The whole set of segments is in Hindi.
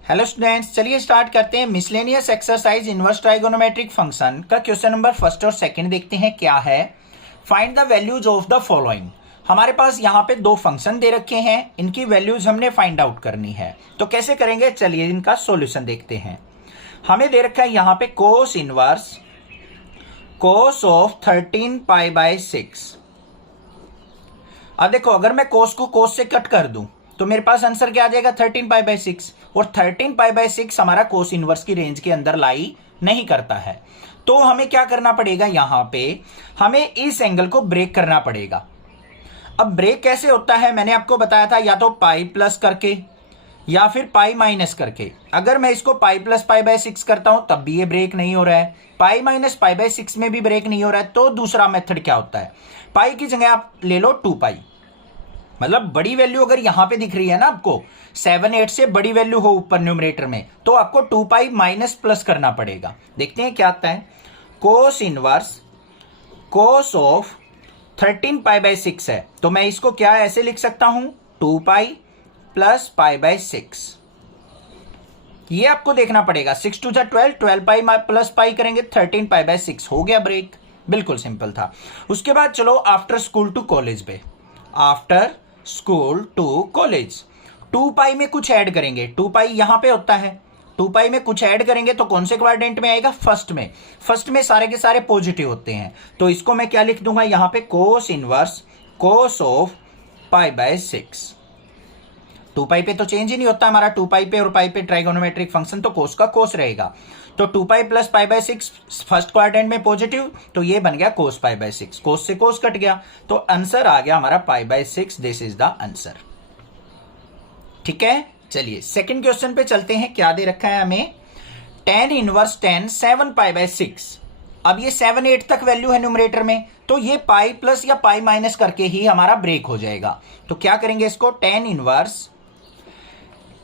हेलो स्टूडेंट्स, चलिए स्टार्ट करते हैं। Miscellaneous exercise inverse trigonometric function का क्वेश्चन नंबर फर्स्ट और सेकंड देखते हैं क्या है। Find the values of the following. हमारे पास यहाँ पे दो फंक्शन दे रखे हैं, इनकी वैल्यूज हमने फाइंड आउट करनी है। तो कैसे करेंगे, चलिए इनका सॉल्यूशन देखते हैं। हमें दे रखा है यहाँ पे कोस इनवर्स कोस ऑफ 13π/6। अब देखो, अगर मैं कोस को कोस से कट कर दूं तो मेरे पास आंसर क्या आ जाएगा, 13π/6। और 13π/6 हमारा कोस इनवर्स की रेंज के अंदर लाई नहीं करता है। तो हमें क्या करना पड़ेगा, यहां पे हमें इस एंगल को ब्रेक करना पड़ेगा। अब ब्रेक कैसे होता है, मैंने आपको बताया था, या तो पाई प्लस करके या फिर पाई माइनस करके। अगर मैं इसको पाई प्लस π/6 करता हूं तब भी ये ब्रेक नहीं हो रहा है, पाई माइनस π/6 में भी ब्रेक नहीं हो रहा है, तो दूसरा मेथड क्या होता है, पाई की जगह आप ले लो 2π। मतलब बड़ी वैल्यू अगर यहां पे दिख रही है ना आपको, 7 8 से बड़ी वैल्यू हो ऊपर न्यूमरेटर में, तो आपको 2π माइनस प्लस करना पड़ेगा। देखते हैं क्या आता है। कोस इनवर्स कोस ऑफ 13π/6 है, तो मैं इसको क्या ऐसे लिख सकता हूं, 2π प्लस π/6। ये आपको देखना पड़ेगा। 6 2 12, 12π प्लस पाई करेंगे 13π/6, हो गया ब्रेक। बिल्कुल सिंपल था। उसके बाद चलो आफ्टर स्कूल टू कॉलेज पे। आफ्टर स्कूल टू कॉलेज 2π में कुछ ऐड करेंगे। 2π यहां पे होता है, 2π में कुछ ऐड करेंगे तो कौन से क्वाड्रेंट में आएगा, फर्स्ट में। फर्स्ट में सारे के सारे पॉजिटिव होते हैं, तो इसको मैं क्या लिख दूंगा यहां पे, कोस इनवर्स कोस ऑफ π/6। 2π पे तो चेंज ही नहीं होता हमारा, 2π पे और पाई पे ट्राइगोनोमेट्रिक फंक्शन, तो कोस का कोस रहेगा। तो 2π प्लस π/6 फर्स्ट क्वाड्रेंट में पॉजिटिव, तो ये बन गया कोस π/6। कोस से कोस कट गया, तो आंसर आ गया हमारा π/6। This is the answer. ठीक है, चलिए सेकंड क्वेश्चन पे चलते हैं। क्या दे रखा है हमें, tan इनवर्स tan 7π/6। अब ये 7 8 तक वैल्यू है न्यूमरेटर में, तो ये पाई प्लस या पाई माइनस करके ही हमारा ब्रेक हो जाएगा। तो क्या करेंगे इसको, tan इनवर्स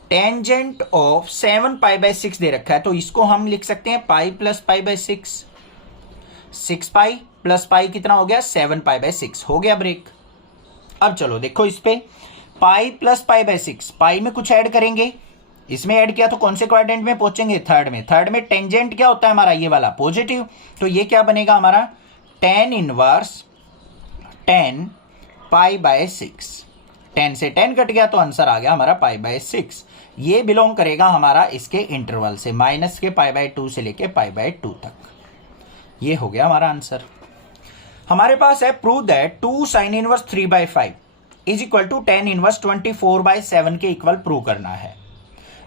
टेंजेंट ऑफ 7π/6 दे रखा है, तो इसको हम लिख सकते हैं पाई प्लस π/6। 6π प्लस पाई कितना हो गया, 7π/6, हो गया ब्रेक। अब चलो देखो इस पे, पाई प्लस π/6, पाई में कुछ ऐड करेंगे, इसमें ऐड किया तो कौन से क्वाड्रेंट में पहुंचेंगे, थर्ड में। थर्ड में टेंजेंट क्या होता है हमारा, ये वाला पॉजिटिव, तो ये क्या बनेगा हमारा, tan इनवर्स tan π/6। 10 से 10 कट गया तो आंसर आ गया हमारा π/6। ये बिलोंग करेगा हमारा इसके इंटरवल से, माइनस के π/2 से लेके π/2 तक। ये हो गया हमारा आंसर। हमारे पास है prove that 2 sin inverse 3/5 is equal to tan inverse 24/7 के इक्वल प्रूव करना है।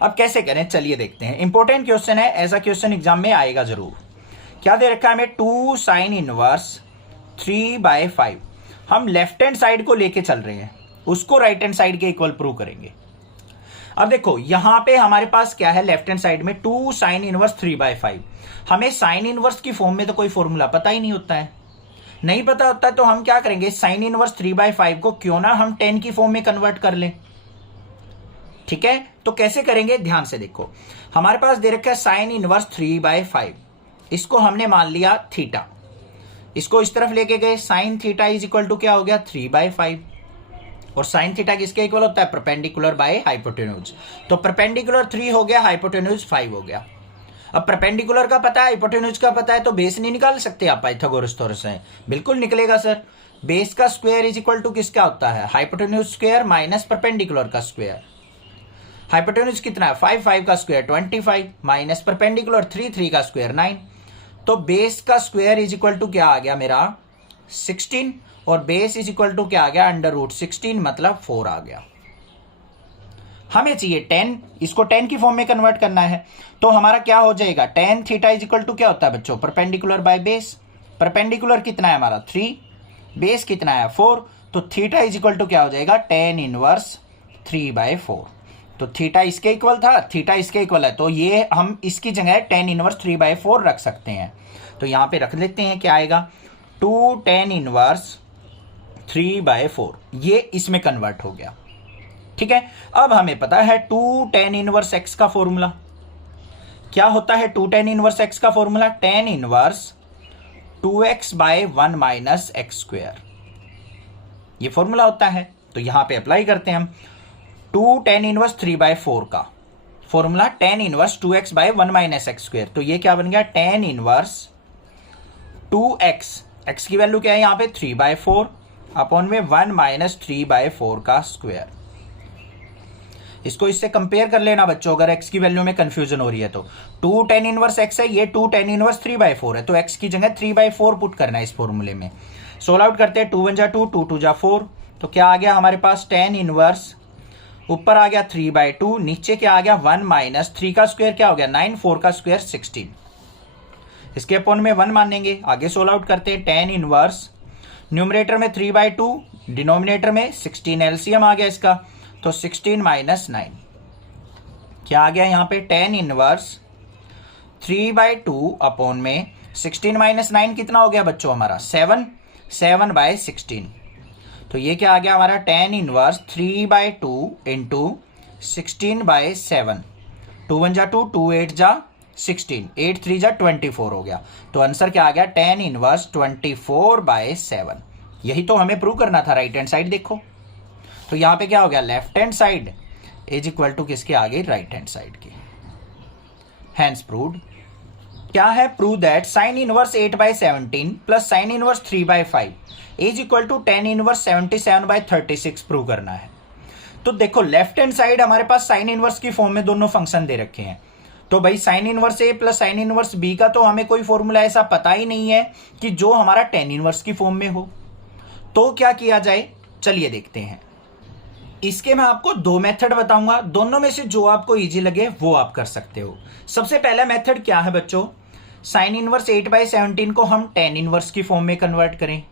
अब कैसे करें, चलिए देखते हैं। इंपॉर्टेंट क्वेश्चन है, ऐसा क्वेश्चन एग्जाम में आएगा जरूर। क्या दे रखा है हमें, 2 sin इनवर्स 3/5। हम लेफ्ट हैंड साइड को लेके चल रहे हैं, उसको राइट हैंड साइड के इक्वल प्रूव करेंगे। अब देखो यहां पे हमारे पास क्या है, लेफ्ट हैंड साइड में 2 sin इनवर्स 3/5। हमें साइन इनवर्स की फॉर्म में तो कोई फॉर्मूला पता ही नहीं होता है। नहीं पता होता है तो हम क्या करेंगे, साइन इनवर्स 3/5 को क्यों ना हम 10 की फॉर्म में कन्वर्ट कर लें। ठीक है, तो कैसे करेंगे, ध्यान से देखो। हमारे पास दे रखा है साइन इनवर्स 3/5, इसको हमने मान लिया थीटा, इसको इस तरफ लेके गए, sine theta is equal to क्या हो गया, 3/5। और साइन थीटा किसके इक्वल होता है, परपेंडिकुलर बाय हाइपोटेन्यूज। तो परपेंडिकुलर 3 हो गया, हाइपोटेन्यूज 5 हो गया। अब परपेंडिकुलर का पता है, हाइपोटेन्यूज का पता है, तो बेस नहीं निकाल सकते आप पाइथागोरस थ्योरम से, बिल्कुल निकलेगा सर। बेस का स्क्वायर इज इक्वल टू किसका होता है, हाइपोटेन्यूज स्क्वायर माइनस परपेंडिकुलर का स्क्वायर। हाइपोटेन्यूज कितना है, 5 5 का स्क्वायर 25 माइनस परपेंडिकुलर 3 3 का स्क्वायर 9। तो बेस का स्क्वायर इज इक्वल टू क्या आ गया मेरा, 16, और बेस इज इक्वल टू क्या आ गया, √16, मतलब 4 आ गया। हमें चाहिए 10, इसको 10 की फॉर्म में कन्वर्ट करना है, तो हमारा क्या हो जाएगा, tan theta is equal to क्या होता है बच्चों, परपेंडिकुलर बाय बेस। परपेंडिकुलर कितना है हमारा 3, बेस कितना है 4, तो थीटा इज इक्वल टू क्या हो जाएगा, tan इनवर्स 3/4। तो थीटा इसके इक्वल था, थीटा इसके इक्वल है, तो ये हम इसकी जगह tan इनवर्स 3/4 रख सकते हैं। तो यहां पे रख लेते हैं, क्या आएगा, 2 tan इनवर्स 3/4, ये इसमें कन्वर्ट हो गया। ठीक है, अब हमें पता है 2 tan इनवर्स x का फॉर्मूला क्या होता है, 2 tan इनवर्स x का formula, tan inverse 2x/1 minus x², ये फॉर्मूला होता है। तो यहां पे अप्लाई करते हैं हम। 2 tan इनवर्स 3/4 का formula tan inverse 2x by 1 minus x square. तो ये क्या बन गया, tan इनवर्स 2x, x की वैल्यू क्या है यहाँ पे 3/4 अपॉन में 1 माइनस 3/4 का स्क्वायर। इसको इससे कंपेयर कर लेना बच्चों, अगर x की वैल्यू में कंफ्यूजन हो रही है तो 2 tan इनवर्स x है, ये 2 tan इनवर्स 3/4 है, तो x की जगह 3/4 पुट करना है इस फॉर्मूले में। सोल्व आउट करते हैं, 2 1 जा 2, 2 2 जा 4, तो क्या आ गया हमारे पास tan इनवर्स, ऊपर आ गया 3/2, नीचे क्या आ गया 1 माइनस 3 का स्क्वायर क्या हो गया 9, 4 का स्क्वायर 16, इसके अपॉन में 1 मानेंगे। आगे सोल्व आउट करते हैं, tan इनवर्स न्यूमरेटर में 3/2, डिनोमिनेटर में 16, एलसीएम आ गया इसका, तो 16 माइनस 9 क्या आ गया यहाँ पे tan इनवर्स 3/2 अपॉन में 16 माइनस 9 कितना हो गया बच्चों हमारा 7, 7/16, तो ये क्या आ गया हमारा tan इनवर्स 3/2 इंटू 16/7, 2 1 जा 2, 2 8 जा 16, 8 3 जा 24 हो गया, तो आंसर क्या आ गया tan इनवर्स 24/7। यही तो हमें प्रूव करना था, राइट हैंड साइड देखो, तो यहां पे क्या हो गया left hand side is equal to किसके आगे राइट हैंड साइड के। Hence proved. क्या है, prove that sine inverse 8/17 plus sine inverse 3/5 is equal to tan inverse 77/36 prove करना है। तो देखो लेफ्ट हैंड साइड हमारे पास साइन इनवर्स की फॉर्म में दोनों फंक्शन दे रखे हैं, तो भाई sine inverse A plus sine inverse B का तो हमें कोई फॉर्मूला ऐसा पता ही नहीं है कि जो हमारा tan इनवर्स की फॉर्म में हो, तो क्या किया जाए चलिए देखते हैं। इसके मैं आपको दो मेथड बताऊंगा, दोनों में से जो आपको इजी लगे वो आप कर सकते हो। सबसे पहला मेथड क्या है बच्चों, साइन इनवर्स 8/17 को हम tan इनवर्स की फॉर्म में कन्वर्ट करें,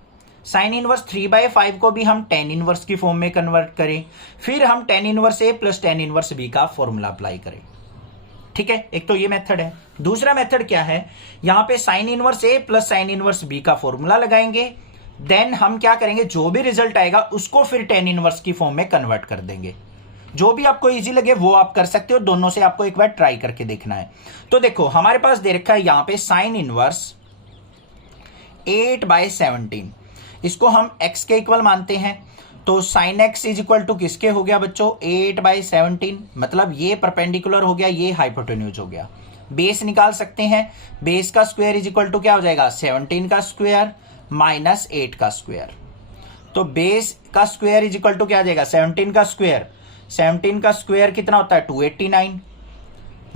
साइन इनवर्स 3/5 को भी हम tan इनवर्स की फॉर्म में कन्वर्ट करें, फिर हम tan inverse A plus tan inverse B का फॉर्मूला अप्लाई करें। ठीक है, एक तो ये मेथड है। दूसरा मेथड क्या है, यहां पे sign inverse A plus sine inverse B का फॉर्मूला लगाएंगे, देन हम क्या करेंगे जो भी रिजल्ट आएगा उसको फिर tan इनवर्स की फॉर्म में कन्वर्ट कर देंगे। जो भी आपको इजी लगे वो आप कर सकते हो, दोनों से आपको एक बार ट्राई करके देखना है। तो देखो हमारे पास दे रखा है यहां पे साइन इनवर्स 8/17, इसको हम x के इक्वल मानते हैं, तो sine x is equal to किसके हो गया बच्चों 8/17, मतलब ये परपेंडिकुलर हो गया, ये हाइपोटेन्यूज हो गया। बेस निकाल सकते हैं, बेस का स्क्वायर इज इक्वल टू क्या हो जाएगा 17 का स्क्वायर माइनस 8 का स्क्वायर, तो बेस का स्क्वायर इज इक्वल टू क्या आ जाएगा 17 का स्क्वायर, 17 का स्क्वायर कितना होता है 289,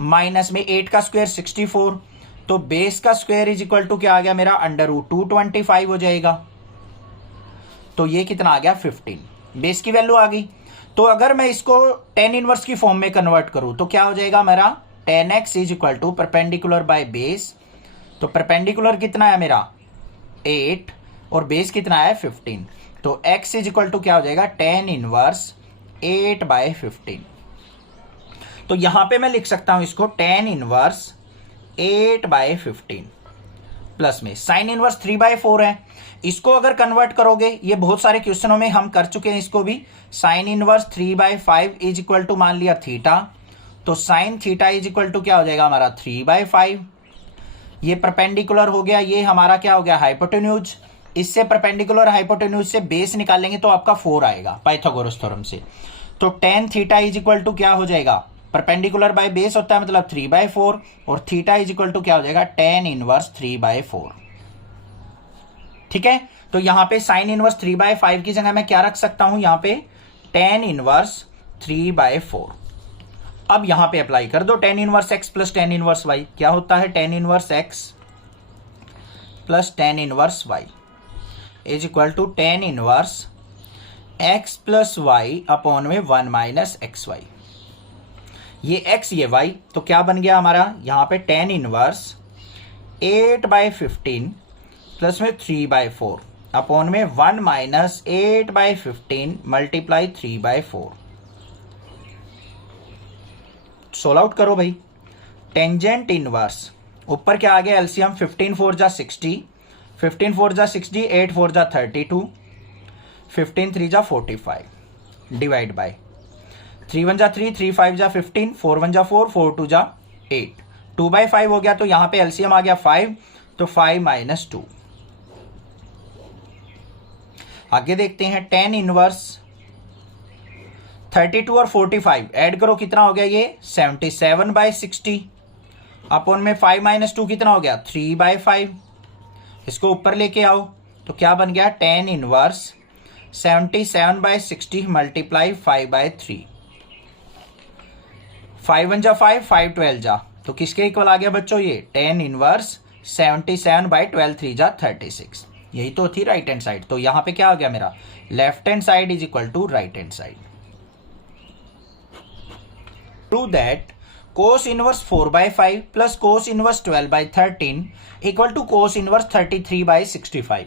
माइनस में 8 का स्क्वायर 64, तो बेस का स्क्वायर इज इक्वल टू क्या आ गया मेरा √225 हो जाएगा, तो ये कितना आ गया 15, बेस की वैल्यू आ गई। तो अगर मैं इसको tan इनवर्स की फॉर्म में कन्वर्ट करूं तो क्या हो जाएगा मेरा tan x is equal to perpendicular by base, तो परपेंडिकुलर कितना है मेरा 8 और बेस कितना है 15, तो x इज इक्वल टू क्या हो जाएगा tan इनवर्स 8/15। तो यहां पे मैं लिख सकता हूं इसको tan इनवर्स 8/15 प्लस में साइन इनवर्स 3/4 है, इसको अगर कन्वर्ट करोगे, ये बहुत सारे क्वेश्चनों में हम कर चुके हैं इसको भी, sine inverse 3/5 is equal to मान लिया थीटा, तो sine theta is equal to क्या हो जाएगा हमारा 3/5, ये परपेंडिकुलर हो गया, ये हमारा क्या हो गया हाइपोटेन्यूज, इससे परपेंडिकुलर हाइपोटेन्यूज से बेस निकालेंगे तो आपका 4 आएगा पाइथागोरस थ्योरम से, तो tan theta is equal to क्या हो जाएगा, परपेंडिकुलर बाय बेस होता है मतलब 3/4, और थीटा इज इक्वल टू क्या हो जाएगा tan इनवर्स 3/4। ठीक है, तो यहां पे साइन इनवर्स 3/5 की जगह मैं क्या रख सकता हूं, यहां पे tan इनवर्स 3/4। अब यहां पे अप्लाई कर दो tan inverse x plus tan inverse y, क्या होता है tan inverse x plus tan inverse y is equal to tan inverse x plus y upon में 1 माइनस एक्स वाई, ये x ये y, तो क्या बन गया हमारा यहां पे tan इनवर्स 8/15 प्लस में 3/4 अपॉन में 1 माइनस 8/15 मल्टीप्लाई 3/4। सोल्व आउट करो भाई, टेंजेंट इनवर्स ऊपर क्या आ गया एलसीएम 15 4 जा 60, 15 4 जा 60, 8 4 जा 32, 15 3 जा 45 डिवाइड बाय 3 1 जा 3, 3 5 जा 15, 4 1 जा 4, 4 2 जा 8, 2/5 हो गया, तो यहां पे एलसीएम आ गया 5, तो 5 माइनस 2। आगे देखते हैं tan इनवर्स 32 और 45 ऐड करो, कितना हो गया ये 77/60 अपॉन में 5 - 2 कितना हो गया 3/5। इसको ऊपर लेके आओ तो क्या बन गया tan इनवर्स 77/60 मल्टीप्लाई 5/3। 5 1 जा 5, 5 12 जा, तो किसके इक्वल आ गया बच्चों ये tan इनवर्स 77/12, 3 जा 36। यही तो थी राइट हैंड साइड। तो यहां पे क्या हो गया मेरा left hand side is equal to right hand side. Prove that cos inverse 4/5 plus cos inverse 12/13 equal to cos inverse 33/65।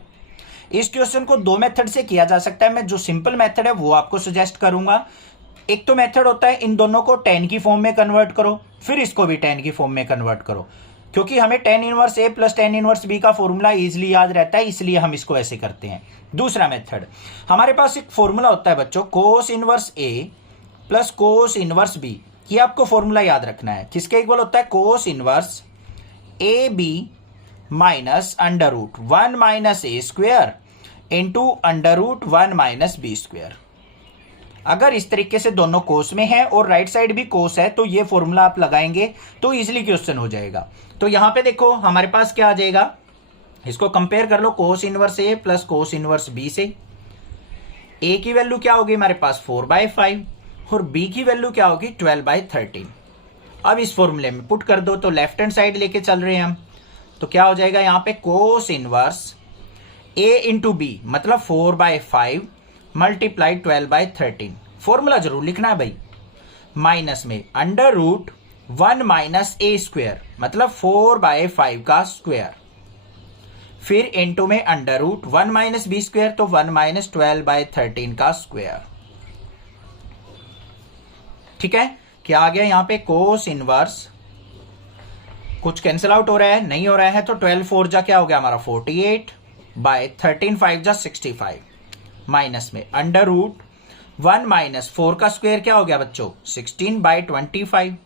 इस क्वेश्चन को दो मेथड से किया जा सकता है। मैं जो सिंपल मेथड है वो आपको सजेस्ट करूंगा। एक तो मेथड होता है इन दोनों को tan की फॉर्म में कन्वर्ट करो, फिर इसको भी tan की फॉर्म में कन्वर्ट करो, क्योंकि हमें tan inverse a plus tan inverse b का फॉर्मूला इजीली याद रहता है, इसलिए हम इसको ऐसे करते हैं। दूसरा मेथड, हमारे पास एक फॉर्मूला होता है बच्चों cos inverse a plus cos inverse b। ये आपको फॉर्मूला याद रखना है। किसके इक्वल होता है cos inverse A B minus under root 1 minus A square into under root 1 minus B square. अगर इस तरीके से दोनों कोस में है और राइट साइड भी कोस है तो ये फॉर्मूला आप लगाएंगे तो इजीली क्वेश्चन हो जाएगा। तो यहां पे देखो हमारे पास क्या आ जाएगा, इसको कंपेयर कर लो cos inverse A plus cos inverse B से। ए की वैल्यू क्या होगी हमारे पास 4/5 और बी की वैल्यू क्या होगी 12/13। अब इस फॉर्मूले में पुट कर दो तो लेफ्ट हैंड साइड लेके चल रहे हैं हम, तो क्या हो जाएगा यहाँ पे cos inverse a into B मतलब 4/5 मल्टीप्लाई 12/13। फॉर्मूला जरूर लिखना है भाई। माइनस में under root 1 minus A square मतलब 4/5 का स्क्वेयर, फिर इंटू में under root 1 minus B square तो 1 माइनस 12/13 का स्क्वेयर। ठीक है, क्या आ गया यहाँ पे cos इनवर्स, कुछ कैंसिल आउट हो रहा है नहीं हो रहा है, तो 12 4 जा क्या हो गया हमारा 48/13 5 जा 65 माइनस में अंडर रूट 1 माइनस 4 का स्क्वायर क्या हो गया बच्चों 16/25।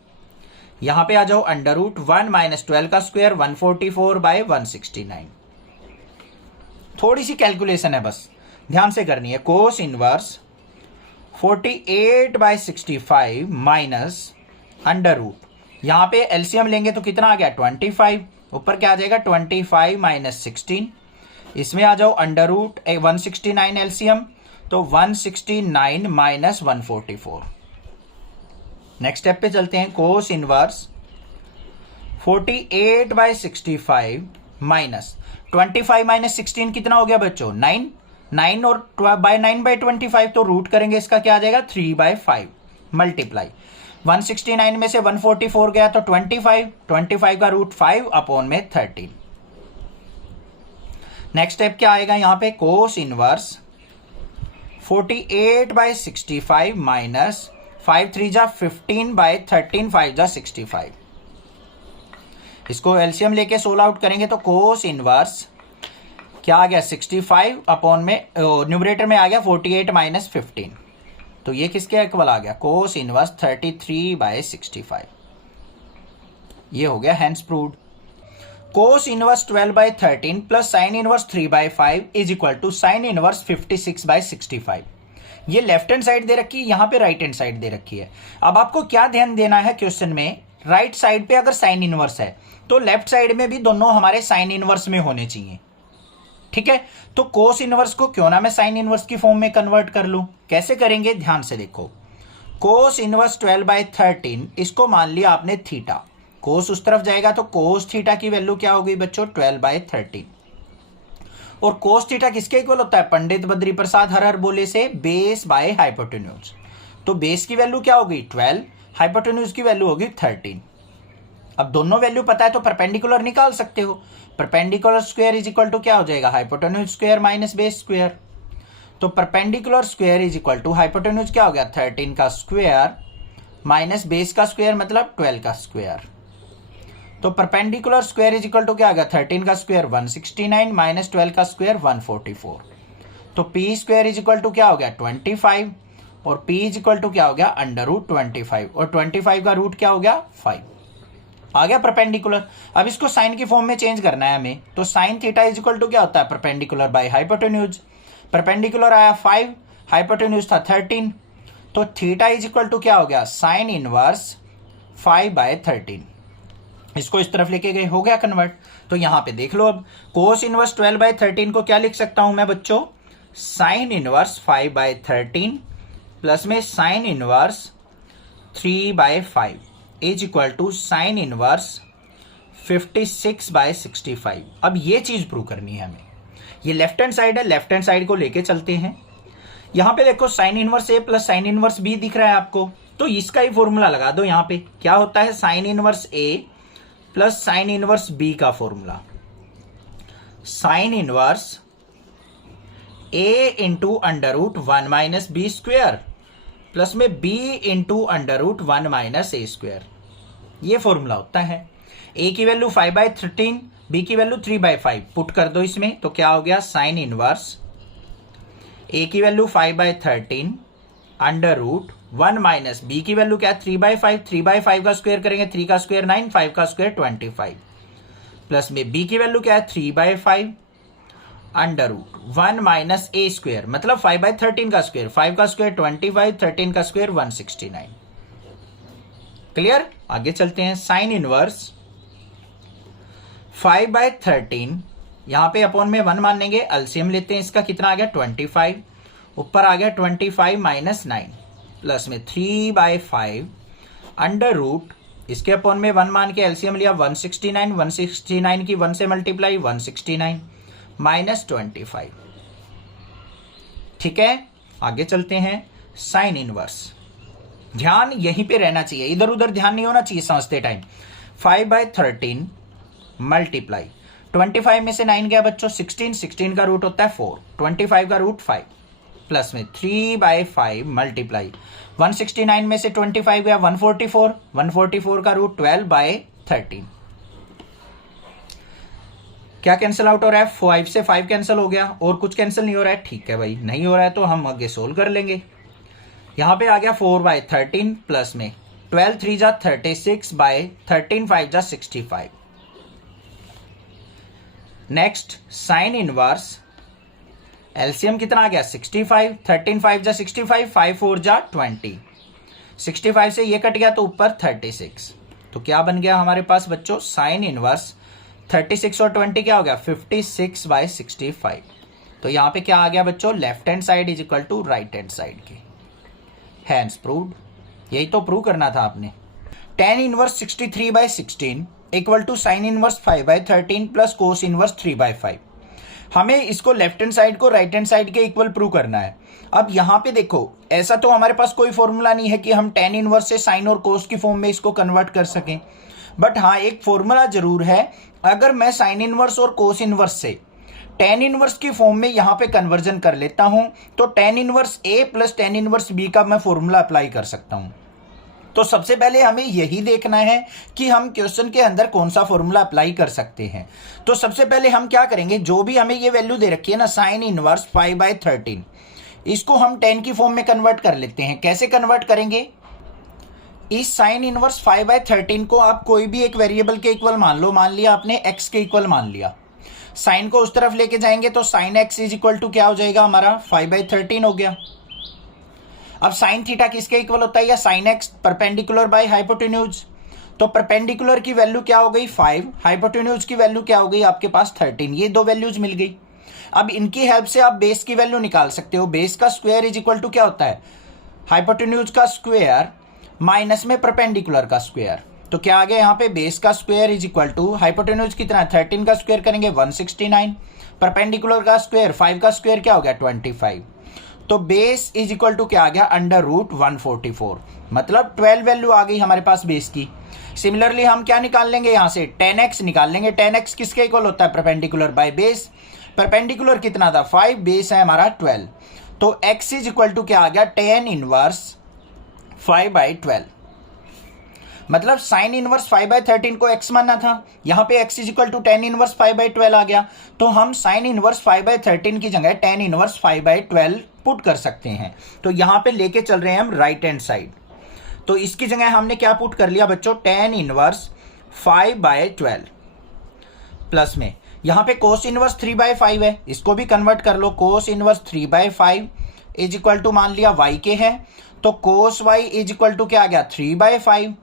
यहां पे आ जाओ अंडर रूट 1 माइनस 12 का स्क्वायर 144/169। थोड़ी सी कैलकुलेशन है बस ध्यान से करनी है। cos inverse 48/65 minus under root, यहां पे एलसीएम लेंगे तो कितना आ गया 25, ऊपर क्या आ जाएगा 25 माइनस 16, इसमें आ जाओ अंडर रूट 169 एलसीएम तो 169 माइनस 144। नेक्स्ट स्टेप पे चलते हैं। cos इनवर्स 48/65 माइनस 25 माइनस 16 कितना हो गया बच्चों 9 9 और 9/25 तो रूट करेंगे इसका क्या आ जाएगा 3/5 मल्टीप्लाई 169 में से 144 गया तो 25 का रूट 5 अपॉन में 13। नेक्स्ट स्टेप क्या आएगा यहां पे cos इनवर्स 48/65 माइनस 5 3 जा 15/13 5 जा 65। इसको एलसीएम लेके सोल्व आउट करेंगे तो cos इनवर्स क्या आ गया 65 अपॉन में न्यूमरेटर में आ गया 48 माइनस 15, तो ये किसके इक्वल आ गया cos इनवर्स 33/65। ये हो गया hence proved. cos inverse 12/13 plus sine inverse 3/5 is equal to sine inverse 56/65। ये लेफ्ट हैंड साइड दे रखी है, यहां पे राइट हैंड साइड दे रखी है। अब आपको क्या ध्यान देना है क्वेश्चन में, राइट साइड पे अगर साइन इनवर्स है तो लेफ्ट साइड में भी दोनों हमारे साइन इनवर्स में होने चाहिए। ठीक है, तो cos इनवर्स को क्यों ना मैं साइन इनवर्स की फॉर्म में कन्वर्ट कर लूं। कैसे करेंगे ध्यान से देखो। cos इनवर्स 12/13 इसको मान लिया आपने थीटा, cos उस तरफ जाएगा तो cos थीटा की वैल्यू क्या हो गई बच्चों 12/13। और cos थीटा किसके इक्वल होता है पंडित बद्री प्रसाद हर हर बोले से बेस बाय हाइपोटेन्यूज। तो बेस की वैल्यू क्या होगी 12, हाइपोटेन्यूज की वैल्यू होगी 13। अब दोनों वैल्यू पता है तो परपेंडिकुलर निकाल सकते हो। Perpendicular square is equal to क्या हो जाएगा hypotenuse square minus base square. तो perpendicular square is equal to hypotenuse क्या हो गया 13 का स्क्वायर माइनस बेस का स्क्वायर मतलब 12 का स्क्वायर। तो perpendicular square is equal to क्या आ गया 13 का स्क्वायर 169 माइनस 12 का स्क्वायर 144। तो P square is equal to क्या हो गया 25 और पी इज इक्वल टू क्या हो गया अंडर रूट 25 और 25 का रूट क्या हो गया 5 आ गया परपेंडिकुलर। अब इसको साइन की फॉर्म में चेंज करना है हमें, तो sine theta is equal to क्या होता है परपेंडिकुलर बाय हाइपोटेन्यूज। परपेंडिकुलर आया 5, हाइपोटेन्यूज था 13, तो थीटा इज इक्वल टू क्या हो गया, साइन इनवर्स 5/13। इसको इस तरफ लेके गए, हो गया कन्वर्ट। तो यहां पे देख लो, अब कोस इनवर्स 12/13 को क्या लिख सकता हूं मैं बच्चों, साइन इनवर्स 5/13 प्लस में sine inverse 3/5 is equal to sine inverse 56/65। अब ये चीज प्रूव करनी है हमें। ये लेफ्ट हैंड साइड है, लेफ्ट हैंड साइड को लेके चलते हैं। यहां पे देखो sine inverse A plus sine inverse B दिख रहा है आपको, तो इसका ही फॉर्मूला लगा दो। यहां पे क्या होता है, sine inverse A plus sine inverse B का formula, sine inverse A into under root 1 minus B square plus में B into under root 1 minus A square. ये फॉर्मूला होता है। ए की वैल्यू 5/13, बी की वैल्यू 3/5 पुट कर दो इसमें, तो क्या हो गया, साइन इनवर्स ए की value 5/13 under root 1 minus B की वैल्यू क्या, 3/5, 3/5 का स्क्वायर करेंगे 3 का स्क्वायर 9, 5 का स्क्वायर 25 प्लस में बी की वैल्यू क्या है 3/5 अंडर रूट 1 माइनस ए स्क्वायर, मतलब 5/13 का स्क्वायर, 5 का स्क्वायर 25, 13 का स्क्वायर 169। क्लियर। आगे चलते हैं। साइन इनवर्स 5/13, यहां पे अपॉन में 1 मान लेंगे, एलसीएम लेते हैं इसका, कितना आ गया 25, ऊपर आ गया 25 माइनस 9 प्लस में 3/5 अंडर रूट, इसके अपॉन में 1 मान के एलसीएम लिया 169, 169 की 1 से मल्टीप्लाई 169 माइनस 25। ठीक है, आगे चलते हैं। साइन इनवर्स, ध्यान यहीं पे रहना चाहिए, इधर उधर ध्यान नहीं होना चाहिए समझते टाइम। 5/13 मल्टीप्लाई 25 में से 9 गया बच्चों 16, 16 का रूट होता है 4, 25 का रूट 5 प्लस में 3/5 मल्टीप्लाई 169 में से 25 गया 144, 144 का रूट 12/13। क्या कैंसिल आउट हो रहा है, 5 से 5 कैंसिल हो गया, और कुछ कैंसिल नहीं हो रहा है। ठीक है भाई, नहीं हो रहा है तो हम आगे सोल्व कर लेंगे। यहां पे आ गया 4/13 प्लस में 12 3 जा 36/13 5 जा 65। नेक्स्ट साइन इनवर्स, एलसीएम कितना आ गया 65, 13 5 जा 65, 5 4 जा 20, 65 से ये कट गया तो ऊपर 36। तो क्या बन गया हमारे पास बच्चों, साइन इनवर्स 36 और 20 क्या हो गया 56/65। तो यहां पे क्या आ गया बच्चों, left hand side is equal to right hand side के। Hence proved. यही तो प्रूव करना था आपने। tan inverse 63/16 equal to sine inverse 5/13 plus cos inverse 3/5। हमें इसको लेफ्ट हैंड साइड को राइट हैंड साइड के इक्वल प्रूव करना है। अब यहां पे देखो, ऐसा तो हमारे पास कोई फॉर्मूला नहीं है कि हम tan इनवर्स से साइन और कोस की फॉर्म में इसको कन्वर्ट कर सकें, बट हाँ एक फॉर्मूला जरूर है। अगर मैं साइन इनवर्स और कोस इनवर्स से tan इनवर्स की फॉर्म में यहां पे कन्वर्जन कर लेता हूं, तो tan inverse a plus tan inverse b का मैं फॉर्मूला अप्लाई कर सकता हूं। तो सबसे पहले हमें यही देखना है कि हम क्वेश्चन के अंदर कौन सा फॉर्मूला अप्लाई कर सकते हैं। तो सबसे पहले हम क्या करेंगे, जो भी हमें ये वैल्यू दे रखी है ना साइन इनवर्स 5/13, इसको हम tan की फॉर्म में कन्वर्ट कर लेते हैं। कैसे कन्वर्ट करेंगे, इस साइन इनवर्स 5/13 को आप कोई भी एक वेरिएबल के इक्वल मान लो, मान लिया आपने x के इक्वल मान लिया, साइन को उस तरफ लेके जाएंगे तो sine x is equal to क्या हो जाएगा हमारा 5/13 हो गया। अब साइन थीटा किसके इक्वल होता है, या sine x perpendicular by hypotenuse, तो परपेंडिकुलर की वैल्यू क्या हो गई 5, हाइपोटेन्यूज की वैल्यू क्या हो गई आपके पास 13, ये दो वैल्यूज मिल गई। अब इनकी हेल्प से आप बेस की वैल्यू निकाल सकते हो। बेस का स्क्वायर इज इक्वल टू क्या होता है, हाइपोटेन्यूज का स्क्वायर माइनस में परपेंडिकुलर का स्क्वायर। तो क्या आ गया यहाँ पे, बेस का square is equal to hypotenuse कितना 13 का स्क्वायर करेंगे 169, परपेंडिकुलर का स्क्वायर 5 का स्क्वायर क्या हो गया 25। तो बेस इज इक्वल टू क्या आ गया अंडर रूट 144, मतलब 12 वैल्यू आ गई हमारे पास बेस की। सिमिलरली हम क्या निकाल लेंगे यहाँ से, tan x निकाल लेंगे। tan x किसके इक्वल होता है, परपेंडिकुलर बाय बेस। परपेंडिकुलर कितना था 5, बेस है हमारा 12, तो x इज इक्वल टू क्या आ गया tan इनवर्स 5/12, मतलब साइन इनवर्स 5/13 को x मानना था, यहां पे x is equal to tan inverse 5/12 आ गया। तो हम साइन इनवर्स 5/13 की जगह tan इनवर्स 5/12 पुट कर सकते हैं। तो यहां पे लेके चल रहे हैं हम राइट हैंड साइड, तो इसकी जगह हमने क्या पुट कर लिया बच्चों, tan इनवर्स 5/12 प्लस में यहां पे कोस इनवर्स 3/5 है, इसको भी कन्वर्ट कर लो। Cos inverse 3/5 is equal to मान लिया y के है, तो cos Y is equal to क्या आ गया 3/5।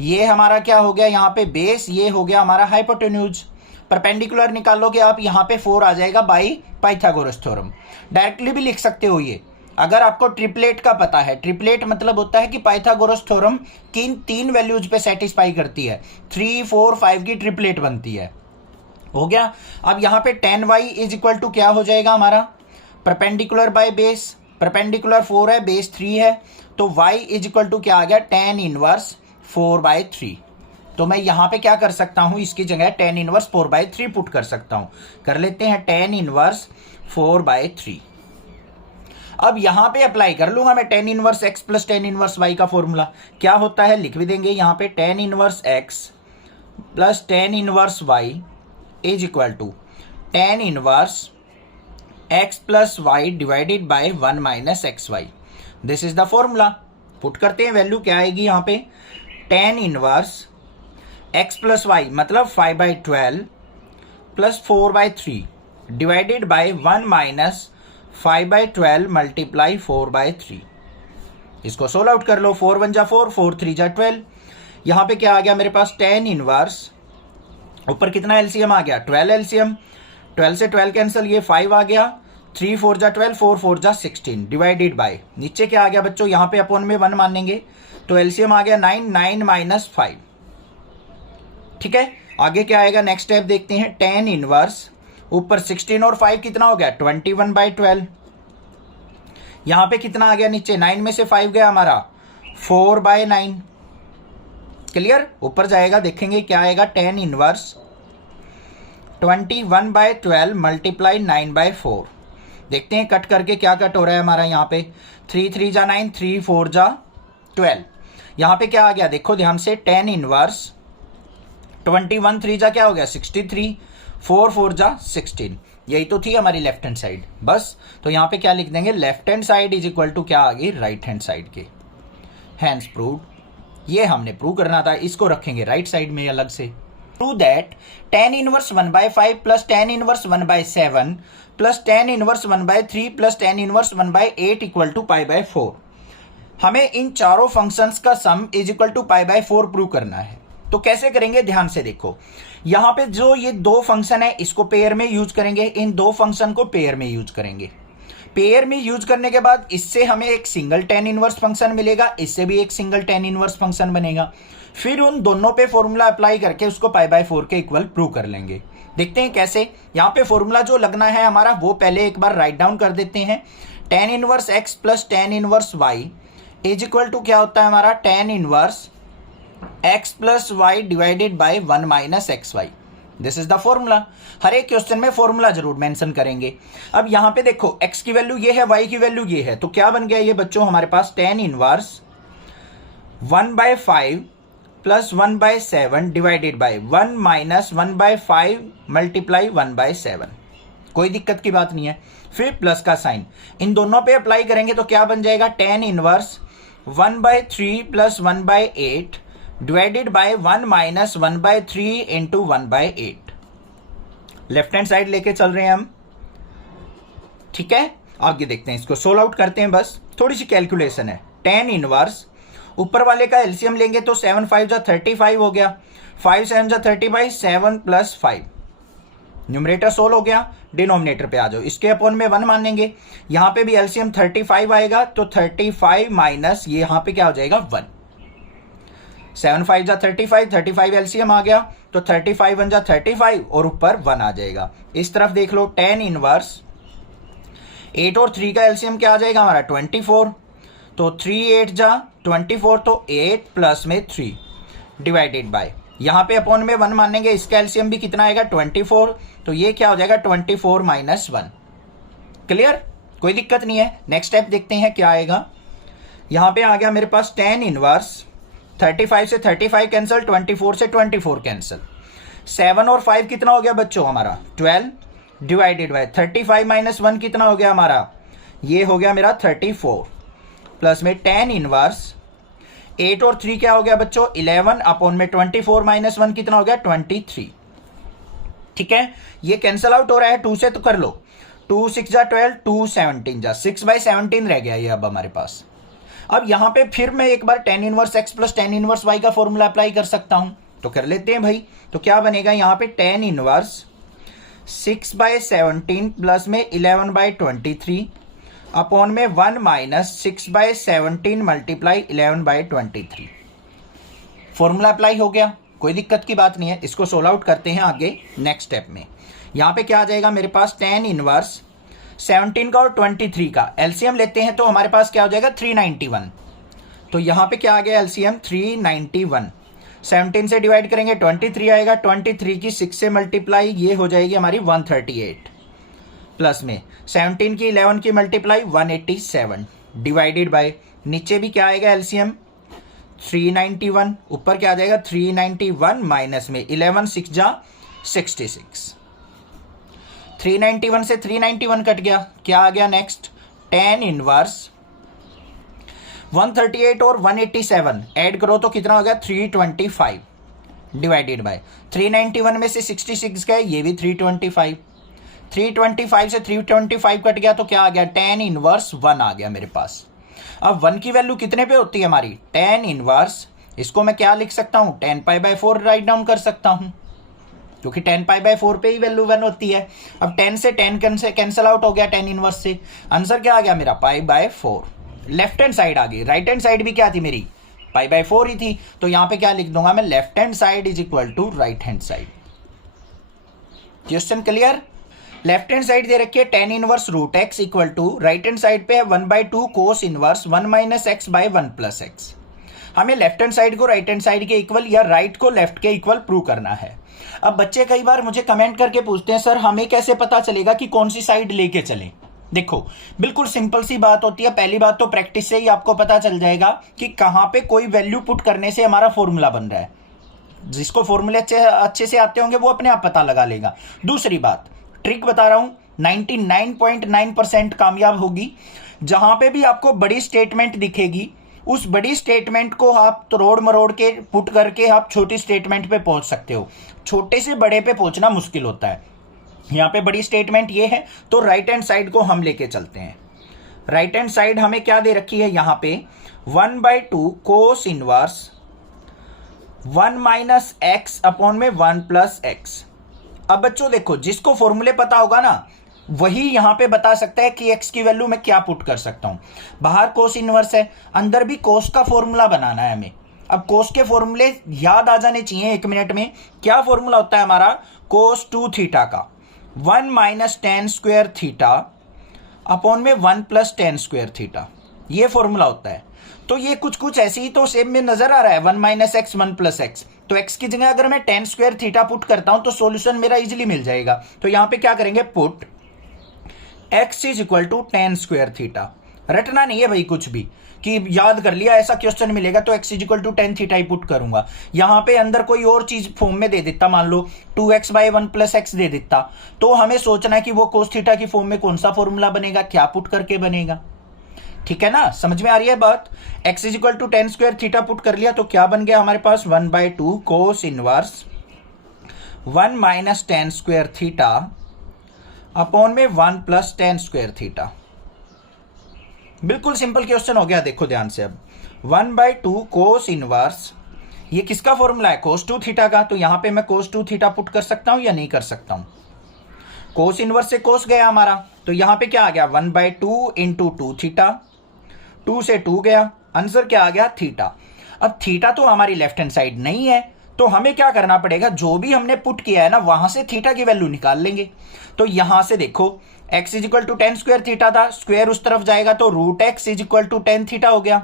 ये हमारा क्या हो गया यहाँ पे बेस, ये हो गया हमारा हाइपोटेन्यूज। परपेंडिकुलर निकालोगे आप, यहाँ पे 4 आ जाएगा बाई पाइथागोरस थ्योरम। डायरेक्टली भी लिख सकते हो ये, अगर आपको ट्रिपलेट का पता है। ट्रिपलेट मतलब होता है कि पाइथागोरस थ्योरम किन 3 वैल्यूज पे सेटिस्फाई करती है, 3, 4, 5 की ट्रिपलेट बनती है। हो गया। अब यहाँ पे 10y इज इक्वल टू क्या हो जाएगा हमारा, परपेंडिकुलर बाय बेस, परपेंडिकुलर 4 है, बेस 3 है, तो y इज इक्वल टू क्या आ गया tan इनवर्स 4/3। तो मैं यहाँ पे क्या कर सकता हूँ, इसकी जगह tan इनवर्स 4/3 पुट कर सकता हूँ। कर लेते हैं tan इनवर्स 4/3। अब यहाँ पे अप्लाई कर लूंगा मैं tan inverse x plus tan inverse y का फॉर्मूला। क्या होता है लिख भी देंगे यहाँ पे, tan inverse x plus tan inverse y is equal to tan inverse x plus y divided by 1 minus XY। This is the formula. Put करते हैं, वैल्यू क्या आएगी यहाँ पे, tan inverse x plus y मतलब 5/12 plus 4/3 divided by 1 minus 5/12 multiply 4/3। इसको सोल्व आउट कर लो, 4 1 जा 4, 4 3 जा 12। यहाँ पे क्या आ गया मेरे पास, tan इनवर्स, ऊपर कितना एलसीएम आ गया 12 एलसीएम, 12 से 12 कैंसिल, ये 5 आ गया, 3 4 जा 12, 4 4 जा 16 डिवाइडेड बाय, नीचे क्या आ गया बच्चों, यहाँ पे अपॉन में 1 मानेंगे तो एलसीएम आ गया 9, 9 माइनस 5। ठीक है, आगे क्या आएगा, नेक्स्ट स्टेप देखते हैं। tan इनवर्स ऊपर 16 और 5 कितना हो गया 21/12। यहाँ पे कितना आ गया नीचे, 9 में से 5 गया हमारा 4/9। क्लियर, ऊपर जाएगा देखेंगे क्या आएगा, tan इनवर्स 21/12 मल्टीप्लाई 9/4। देखते हैं कट करके क्या कट हो रहा है हमारा, यहाँ पे 3 3 जा 9, 3 4 जा 12। यहाँ पे क्या आ गया देखो ध्यान से, tan इनवर्स 21 3 जा क्या हो गया 63, 4 4 जा 16। यही तो थी हमारी लेफ्ट हैंड साइड बस। तो यहाँ पे क्या लिख देंगे, left hand side is equal to क्या आ गई राइट हैंड साइड के। हैंस प्रूव्ड, ये हमने प्रूव करना था, इसको रखेंगे राइट साइड में अलग से। Prove that tan inverse 1/5 plus tan inverse 1/7 plus tan inverse 1/3 plus tan inverse 1/8 equal to π/4। हमें इन चारों फंक्शंस का sum is equal to π/4 prove करना है। तो कैसे करेंगे, ध्यान से देखो, यहां पे जो ये दो फंक्शन है इसको पेयर में यूज करेंगे, इन दो फंक्शन को पेयर में यूज करेंगे। पेयर में यूज करने के बाद इससे हमें एक सिंगल tan इनवर्स फंक्शन मिलेगा, इससे भी एक सिंगल tan इनवर्स फंक्शन बनेगा। फिर उन दोनों पे फॉर्मूला अप्लाई करके उसको π/4 के इक्वल प्रूव कर लेंगे। देखते हैं कैसे। यहाँ पे फॉर्मूला जो लगना है हमारा वो पहले एक बार राइट डाउन कर देते हैं। tan inverse x plus tan inverse y is equal to क्या होता है हमारा, tan inverse x plus Y divided by 1 minus XY। This is the formula. हर एक क्वेश्चन में फॉर्मूला जरूर मेंशन करेंगे। अब यहाँ पे देखो x की वैल्यू ये है, y की वैल्यू ये है, तो क्या बन गया ये बच्चों हमारे पास, tan inverse 1/5 plus 1/7 divided by 1 minus 1/5 multiply 1/7। कोई दिक्कत की बात नहीं है। फिर प्लस का साइन इन दोनों पे अप्लाई करेंगे तो क्या बन जाएगा, tan inverse 1/3 plus 1/8 divided by 1 minus 1/3 into 1/8। Left hand side लेके चल रहे हैं हम। ठीक है, आगे देखते हैं, इसको सोल्व आउट करते हैं। बस थोड़ी सी कैलकुलेशन है। tan इनवर्स ऊपर वाले का एलसीएम लेंगे तो 7 5 जा 35 हो गया, 5 7 जा 35, 7 प्लस 5। न्यूमरेटर सोल्व हो गया, डिनोमिनेटर पे आ जाओ, इसके अपॉन में 1 मानेंगे। यहाँ पे भी एलसीएम 35 आएगा तो 35 माइनस ये यहाँ पे क्या हो जाएगा 1। 7 5 जा 35, 35 एलसीएम आ गया तो 35 1 जा 35 और ऊपर 1 आ जाएगा। इस तरफ देख लो, tan इनवर्स 8 और 3 का एलसीएम क्या आ जाएगा हमारा 24, तो 3 8 जा 24, तो 8 प्लस में 3 डिवाइडेड बाय, यहाँ पे अपॉन में 1 मानेंगे, इसका एलसीएम भी कितना आएगा 24, तो ये क्या हो जाएगा 24 माइनस 1। क्लियर, कोई दिक्कत नहीं है। नेक्स्ट स्टेप देखते हैं क्या आएगा। यहाँ पे आ गया मेरे पास tan इनवर्स 35 से 35 कैंसिल, 24 से 24 कैंसिल, 7 और 5 कितना हो गया बच्चों हमारा 12 डिवाइडेड बाय 35 माइनस 1 कितना हो गया हमारा, ये हो गया मेरा 34 प्लस में tan इनवर्स 8 और 3 क्या हो गया बच्चों 11 अपॉन में 24 माइनस 1 कितना हो गया 23। ठीक है, ये कैंसिल आउट हो रहा है 2 से, तो कर लो 2 6 जा 12, 2 17 जा 6/17 रह गया ये अब हमारे पास। अब यहां पे फिर मैं एक बार tan inverse x plus tan inverse y का फॉर्मूला अप्लाई कर सकता हूं, तो कर लेते हैं भाई। तो क्या बनेगा यहां पे tan इनवर्स 6/17 प्लस में 11/23 अपॉन में 1 माइनस 6/17 मल्टीप्लाई 11/23। फॉर्मूला अप्लाई हो गया, कोई दिक्कत की बात नहीं है। इसको सोल्व आउट करते हैं आगे नेक्स्ट स्टेप में। यहां पे क्या आ जाएगा मेरे पास, tan इनवर्स 17 का और 23 का एलसीएम लेते हैं तो हमारे पास क्या हो जाएगा 391। तो यहां पे क्या आ गया एलसीएम 391। 17 से डिवाइड करेंगे 23 आएगा, 23 की 6 से मल्टीप्लाई ये हो जाएगी हमारी 138 प्लस में 17 की 11 की मल्टीप्लाई 187 डिवाइडेड बाय नीचे भी क्या आएगा एलसीएम 391, ऊपर क्या आ जाएगा 391 माइनस में 11 6 जा 66। 391 से 391 कट गया, क्या आ गया नेक्स्ट tan इनवर्स 138 और 187 ऐड करो तो कितना हो गया 325 डिवाइडेड बाय 391 में से 66 गए, ये भी 325। 325 से 325 कट गया तो क्या आ गया tan इनवर्स 1 आ गया मेरे पास। अब 1 की वैल्यू कितने पे होती है हमारी tan इनवर्स, इसको मैं क्या लिख सकता हूं tan π/4 राइट डाउन कर सकता हूं, क्योंकि tan π/4 पे ही वैल्यू 1 होती है। अब 10 से 10 से कैंसिल आउट हो गया tan इनवर्स से, आंसर क्या आ गया मेरा π/4। लेफ्ट हैंड साइड आ गई, राइट हैंड साइड भी क्या थी मेरी π/4 ही थी, तो यहां पे क्या लिख दूंगा मैं left hand side is equal to right hand side. Question clear. Left hand side दे रखी है tan inverse root x equal to, right hand side पे है 1/2 cos inverse 1 minus X by 1 plus X. हमें लेफ्ट हैंड साइड को राइट हैंड साइड के इक्वल या राइट को लेफ्ट के इक्वल प्रूव करना है। अब बच्चे कई बार मुझे कमेंट करके पूछते हैं सर हमें कैसे पता चलेगा कि कौन सी साइड लेके चलें। देखो बिल्कुल सिंपल सी बात होती है, पहली बात तो प्रैक्टिस से ही आपको पता चल जाएगा कि कहां पे कोई वैल्यू पुट करने से हमारा फॉर्मूला बन रहा है। जिसको फॉर्मूले अच्छे से आते होंगे वो अपने आप पता लगा लेगा। दूसरी बात ट्रिक बता रहा हूं 99.9% कामयाब होगी। जहां पे भी आपको बड़ी स्टेटमेंट दिखेगी उस बड़ी स्टेटमेंट को आप तोड़ मरोड़ के पुट करके आप छोटी स्टेटमेंट पे पहुंच सकते हो। छोटे से बड़े पे पहुंचना मुश्किल होता है। यहां पे बड़ी स्टेटमेंट ये है तो राइट हैंड साइड को हम लेके चलते हैं। राइट हैंड साइड हमें क्या दे रखी है यहां पे 1/2 cos inverse 1 minus x upon में 1 प्लस एक्स। अब बच्चों देखो जिसको फॉर्मूले पता होगा ना वही यहां पे बता सकता है कि x की वैल्यू मैं क्या पुट कर सकता हूं। बाहर कोस इनवर्स है, अंदर भी कोस का फॉर्मूला बनाना है हमें। अब कोस के फॉर्मूले याद आ जाने चाहिए 1 मिनट में। क्या फॉर्मूला होता है हमारा कोस 2 थीटा का 1 minus tan square theta upon में 1 प्लस tan स्क्वायर थीटा, ये फॉर्मूला होता है। तो ये कुछ ऐसे ही तो सेम में नजर आ रहा है 1 माइनस एक्स 1 प्लस एक्स। तो x की जगह अगर मैं tan स्क्वायर थीटा पुट करता हूं तो सॉल्यूशन मेरा इजीली मिल जाएगा। तो यहां पे क्या करेंगे put x is equal to tan square theta. रटना नहीं है भाई कुछ भी कि याद कर लिया ऐसा क्वेश्चन मिलेगा तो x is equal to tan theta ही पुट करूंगा। यहां पे अंदर कोई और चीज फॉर्म में दे देता, मान लो 2x बाय 1 प्लस एक्स दे देता, तो हमें सोचना है कि वो कोस थीटा की फॉर्म में कौन सा फॉर्मूला बनेगा, क्या पुट करके बनेगा। ठीक है ना, समझ में आ रही है बात। x is equal to tan square theta put कर लिया तो क्या बन गया हमारे पास 1/2 cos inverse 1 minus tan square theta upon में 1 प्लस tan स्क्वायर थीटा। बिल्कुल सिंपल क्वेश्चन हो गया, देखो ध्यान से। अब 1/2 कोस इनवर्स, ये किसका फॉर्मूला है कोस 2 थीटा का, तो यहां पे मैं कोस 2 थीटा पुट कर सकता हूं या नहीं कर सकता हूं। कोस इनवर्स से कोस गया हमारा, तो यहां पे क्या आ गया 1/2 इंटू 2 थीटा, 2 से 2 गया, आंसर क्या आ गया थीटा। अब थीटा तो हमारी लेफ्ट हैंड साइड नहीं है तो हमें क्या करना पड़ेगा, जो भी हमने पुट किया है ना वहां से थीटा की वैल्यू निकाल लेंगे। तो यहां से देखो x is equal to tan square theta था, स्क्वायर उस तरफ जाएगा तो root x is equal to tan theta हो गया,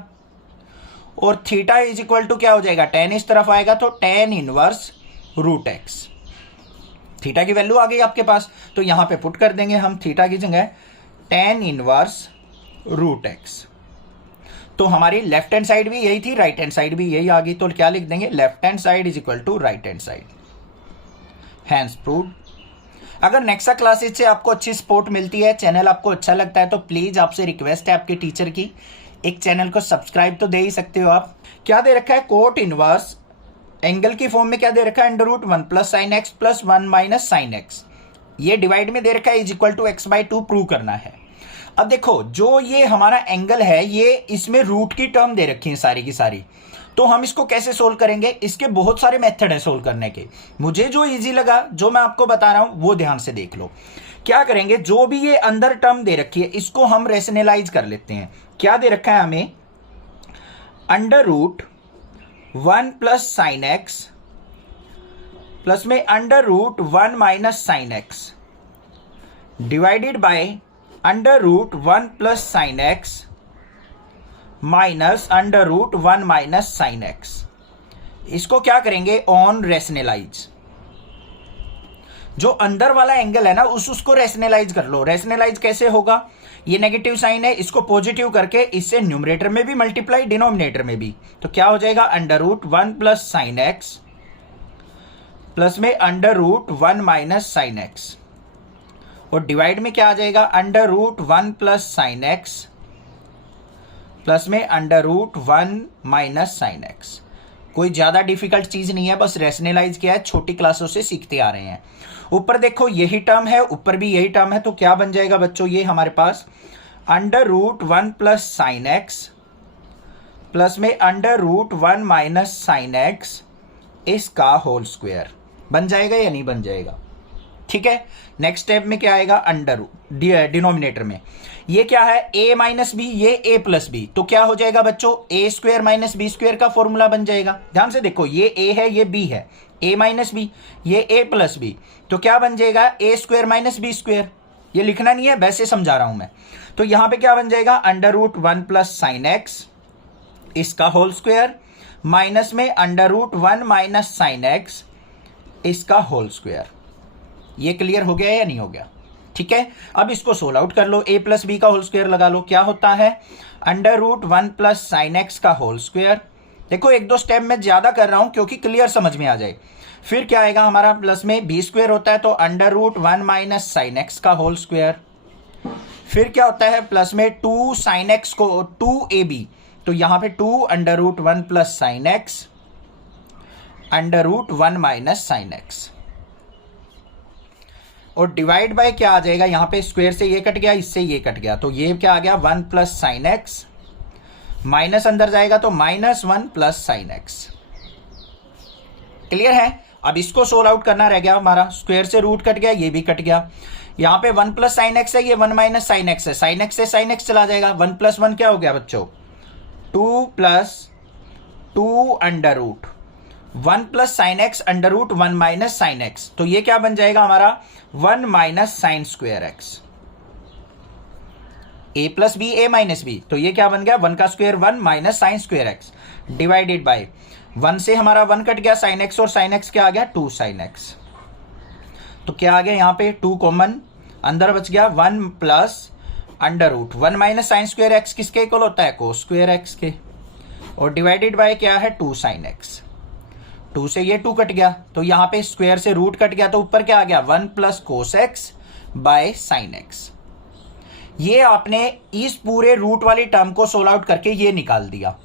और थीटा इज इक्वल टू क्या हो जाएगा tan इस तरफ आएगा तो tan inverse root x। Theta की वैल्यू आ गई आपके पास, तो यहां पे पुट कर देंगे हम थीटा की जगह tan इनवर्स रूट x। तो हमारी लेफ्ट हैंड साइड भी यही थी, राइट हैंड साइड भी यही आ गई, तो क्या लिख देंगे left hand side is equal to right hand side. Hence proved. अगर नेक्सा क्लासेज से आपको अच्छी सपोर्ट मिलती है, चैनल आपको अच्छा लगता है, तो प्लीज आपसे रिक्वेस्ट है आपके टीचर की, एक चैनल को सब्सक्राइब तो दे ही सकते हो आप। क्या दे रखा है कोट इनवर्स एंगल की फॉर्म में क्या दे रखा है under root 1 plus sine x plus 1 minus sine x. ये डिवाइड में दे रखा है is equal to x/2 prove करना है। अब देखो जो ये हमारा एंगल है, ये इसमें रूट की टर्म दे रखी है सारी की सारी, तो हम इसको कैसे सोल्व करेंगे? इसके बहुत सारे मेथड है सोल्व करने के। मुझे जो इजी लगा, जो मैं आपको बता रहा हूं, वो ध्यान से देख लो। क्या करेंगे, जो भी ये अंदर टर्म दे रखी है इसको हम रेशनलाइज कर लेते हैं। क्या दे रखा है हमें? Under root 1 plus sine x plus में under root 1 minus sine X divided by under root 1 plus sine X minus under root 1 minus sine X. इसको क्या करेंगे? On rationalise. जो अंदर वाला एंगल है ना, उसको रेशनलाइज कर लो। रेशनलाइज कैसे होगा? ये नेगेटिव साइन है, इसको पॉजिटिव करके इससे न्यूमरेटर में भी मल्टीप्लाई, डिनोमिनेटर में भी। तो क्या हो जाएगा? Under root 1 plus sine x plus में under root 1 minus sine x, और डिवाइड में क्या आ जाएगा? Under root 1 plus sine x plus में under root 1 minus sine X. कोई ज्यादा डिफिकल्ट चीज नहीं है, बस रेशनलाइज किया है, छोटी क्लासों से सीखते आ रहे हैं। ऊपर देखो यही टर्म है, ऊपर भी यही टर्म है, तो क्या बन जाएगा बच्चों? ये हमारे पास under root 1 plus sine x plus में under root 1 minus sine x इसका होल स्क्वायर बन जाएगा या नहीं बन जाएगा? ठीक है। नेक्स्ट स्टेप में क्या आएगा? अंडर रूट डिनोमिनेटर में ये क्या है? a माइनस बी, ये a प्लस बी, तो क्या हो जाएगा बच्चों? a square minus b square का फॉर्मूला बन जाएगा। ध्यान से देखो, ये a है, ये b है, a माइनस बी, ये a प्लस बी, तो क्या बन जाएगा? a square minus b square. ये लिखना नहीं है, वैसे समझा रहा हूं मैं। तो यहां पे क्या बन जाएगा? Under root 1 plus sine x इसका होल स्क्वायर माइनस में under root 1 minus sine x इसका होल स्क्वायर। ये क्लियर हो गया या नहीं हो गया? ठीक है। अब इसको सोल्व आउट कर लो, a प्लस बी का होल स्क्वायर लगा लो। क्या होता है? Under root 1 plus sine x का होल स्क्वायर। देखो एक दो स्टेप में ज्यादा कर रहा हूं क्योंकि क्लियर समझ में आ जाए। फिर क्या आएगा हमारा? प्लस में बी स्क्वायर होता है, तो under root 1 minus sine x का होल स्क्वायर। फिर क्या होता है? प्लस में 2 साइन एक्स को 2ab, तो यहां पे 2 under root 1 plus sine x under root 1 minus sine x, और डिवाइड बाय क्या आ जाएगा? यहां पे स्क्वायर से ये कट गया, इससे ये कट गया, तो ये क्या आ गया? 1 प्लस साइन एक्स, माइनस अंदर जाएगा तो minus 1 plus sine x. Clear है? अब इसको सोल्व आउट करना रह गया हमारा। स्क्वायर से रूट कट गया, ये भी कट गया। यहां पे 1 प्लस साइन एक्स है, ये 1 माइनस साइन एक्स है, साइन एक्स से साइन एक्स चला जाएगा। 1 प्लस 1 क्या हो गया बच्चों? 2 plus 2 under root 1 plus sine x under root 1 minus sine x, तो ये क्या बन जाएगा हमारा? 1 minus sine square x. a plus b, a minus b, तो ये क्या बन गया? 1 का square 1 minus sine square x divided by 1 से हमारा 1 कट गया, साइन एक्स, और साइन एक्स क्या आ गया? 2 साइन एक्स। तो क्या आ गया यहां पे? 2 कॉमन, अंदर बच गया 1 plus under root 1 minus sine square x किसके इक्वल होता है? कोस स्क्वायर एक्स के, और डिवाइडेड बाय क्या है? 2 साइन एक्स। 2 से ये 2 कट गया, तो यहां पे स्क्वायर से रूट कट गया, तो ऊपर क्या आ गया? 1 plus cos x by sine x. ये आपने इस पूरे रूट वाली टर्म को सोल्व आउट करके ये निकाल दिया।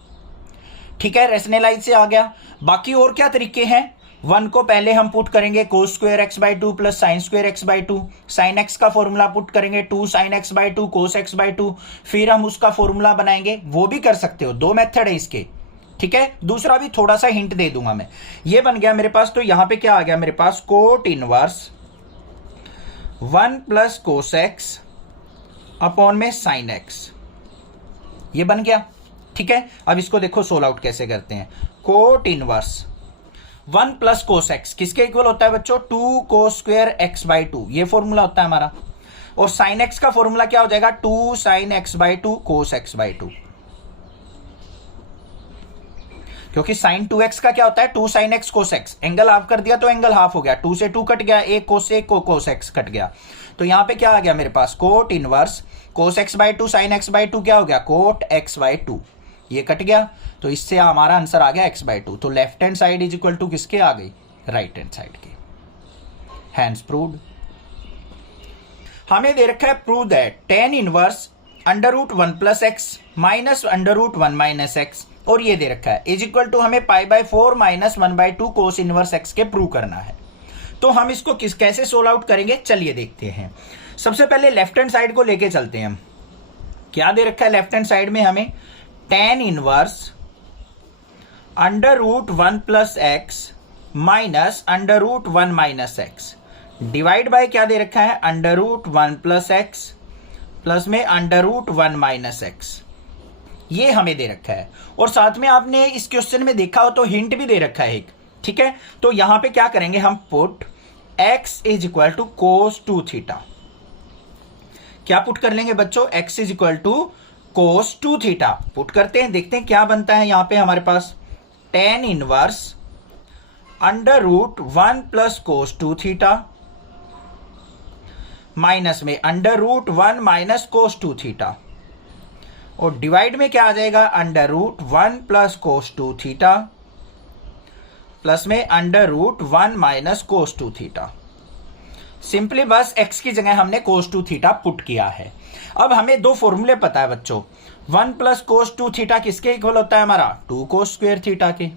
ठीक है, रेशनलाइज से आ गया। बाकी और क्या तरीके हैं? 1 को पहले हम पुट करेंगे cos square x by 2 plus sign square x by 2, sine x का फॉर्मूला पुट करेंगे 2 sine X by 2 cos X by 2, फिर हम उसका फॉर्मूला बनाएंगे। वो भी कर सकते हो, 2 मेथड है इसके। ठीक है, दूसरा भी थोड़ा सा हिंट दे दूंगा मैं। ये बन गया मेरे पास, तो यहां पे क्या आ गया मेरे पास? Cot inverse 1 plus cos X upon में साइन एक्स, ये बन गया। ठीक है, अब इसको देखो सोल्व आउट कैसे करते हैं। Coat inverse 1 plus cos x किसके इक्वल होता है बच्चों? 2 कोस स्क्वायर एक्स बाई 2, ये फॉर्मूला होता है हमारा। और साइन एक्स का फॉर्मूला क्या हो जाएगा? 2 sine X by 2 cos X by 2, क्योंकि साइन 2x का क्या होता है? 2 sine x cos x. Angle half कर दिया तो एंगल हाफ हो गया, 2 से 2 कट गया, एक कोस से एक कोस एक्स कट गया। तो यहां पे क्या आ गया मेरे पास? Cot inverse cos X by 2 sine X by 2 क्या हो गया? कोट एक्स बाई 2, ये कट गया, तो इससे हमारा आंसर आ गया एक्स बाई 2। तो left hand side is equal to किसके आ गई? राइट हैंड साइड के। Hence proved. हमें दे रखा है prove that tan inverse under root 1 plus x minus under root 1 minus x, और ये दे रखा है इज इक्वल टू हमें pi by 4 minus 1 by 2 cos inverse x के प्रूव करना है। तो हम इसको कैसे सोल्व आउट करेंगे, चलिए देखते हैं। सबसे पहले लेफ्ट हैंड साइड को लेके चलते हैं हम। क्या दे रखा है लेफ्ट हैंड साइड में हमें? tan inverse under root 1 plus x minus under root 1 minus x divide by क्या दे रखा है? Under root 1 plus x plus में अंडर रूट 1 माइनस एक्स, ये हमें दे रखा है। और साथ में आपने इस क्वेश्चन में देखा हो तो हिंट भी दे रखा है एक, ठीक है। तो यहां पे क्या करेंगे हम? Put x is equal to cos 2 theta. क्या पुट कर लेंगे बच्चों? x is equal to cos 2 theta put करते हैं, देखते हैं क्या बनता है। यहां पे हमारे पास tan inverse under root 1 plus cos 2 theta minus में under root 1 minus cos 2 theta, और डिवाइड में क्या आ जाएगा? Under root 1 plus cos 2 theta plus में under root 1 minus cos 2 theta. Simply बस x की जगह हमने कोस 2 थीटा पुट किया है। अब हमें दो फॉर्मूले पता है बच्चों, 1 प्लस कोस 2 थीटा किसके इक्वल होता है? हमारा 2 कोस स्क्वायर थीटा के।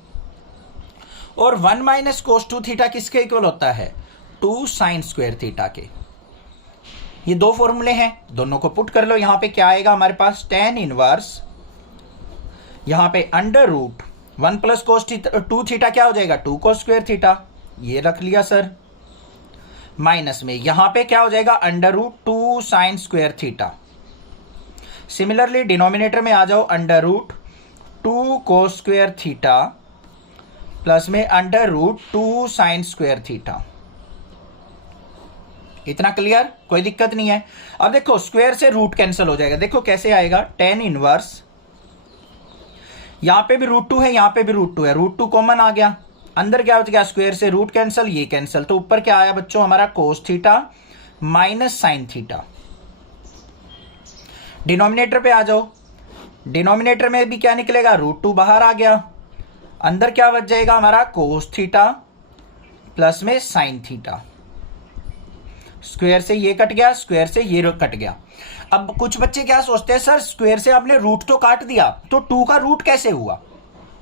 और 1 माइनस कोस 2 थीटा किसके इक्वल होता है? 2 साइन स्क्वायर थीटा के। ये दो फॉर्मूले हैं, दोनों को पुट कर लो। यहां पे क्या आएगा हमारे पास? tan इनवर्स, यहां पे under root 1 plus cos 2 theta क्या हो जाएगा? 2 कोस स्क्वायर थीटा, ये रख लिया सर, माइनस में यहां पे क्या हो जाएगा? Under root 2 sine square theta. Similarly denominator में आ जाओ, under root 2 cos square theta plus में under root 2 sine square theta. इतना क्लियर? कोई दिक्कत नहीं है। अब देखो स्क्वायर से रूट कैंसिल हो जाएगा, देखो कैसे आएगा? tan इनवर्स, यहां पे भी रूट 2 है, यहां पे भी रूट 2 है, रूट 2 कॉमन आ गया, अंदर क्या हो गया? स्क्वायर से रूट कैंसिल, ये कैंसिल, तो ऊपर क्या आया बच्चों हमारा? कोस theta minus sine theta. Denominator पे आ जाओ, डिनोमिनेटर में भी क्या निकलेगा? रूट 2 बाहर आ गया, अंदर क्या बच जाएगा हमारा? कोस थीटा प्लस में साइन थीटा। स्क्वायर से ये कट गया, स्क्वायर से ये कट गया। अब कुछ बच्चे क्या सोचते हैं, सर स्क्वायर से आपने रूट तो काट दिया, तो 2 का रूट कैसे हुआ?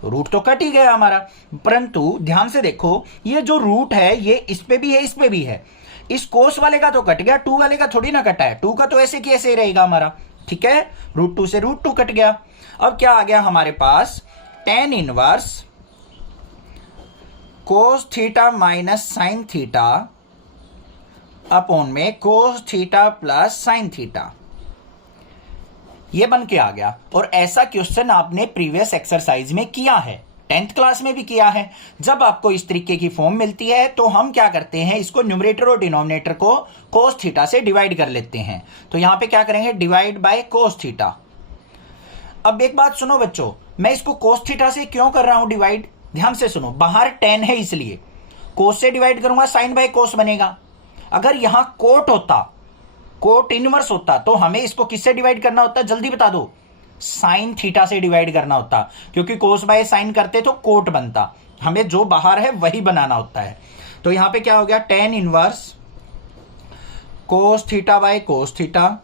रूट तो कट ही गया हमारा। परंतु ध्यान से देखो, ये जो रूट है ये इस पे भी है, इस पे भी है। इस कोस वाले का तो कट गया, 2 वाले का थोड़ी ना कटा है। 2 का तो ऐसे की ऐसे ही रहेगा हमारा, ठीक है। रूट 2 से रूट 2 कट गया। अब क्या आ गया हमारे पास? tan inverse cos theta minus sine theta upon में cos theta plus sine theta, ये बन के आ गया। और ऐसा क्वेश्चन आपने प्रीवियस एक्सरसाइज में किया है, 10th क्लास में भी किया है। जब आपको इस तरीके की फॉर्म मिलती है तो हम क्या करते हैं? इसको न्यूमरेटर और डिनोमिनेटर को कोस थीटा से डिवाइड कर लेते हैं। तो यहां पे क्या करेंगे? Divide by cos theta. अब एक बात सुनो बच्चों, मैं इसको कोस थीटा से क्यों कर रहा हूं डिवाइड? ध्यान से सुनो, बाहर tan है इसलिए कोस से डिवाइड करूंगा, साइन बाय कोस बनेगा। अगर यहां कोट होता, कोट इनवर्स होता, तो हमें इसको किससे डिवाइड करना होता? जल्दी बता दो। साइन थीटा से डिवाइड करना होता, क्योंकि कोस बाय साइन करते तो कोट बनता। हमें जो बाहर है वही बनाना होता है। तो यहां पे क्या हो गया? tan inverse cos theta by cos theta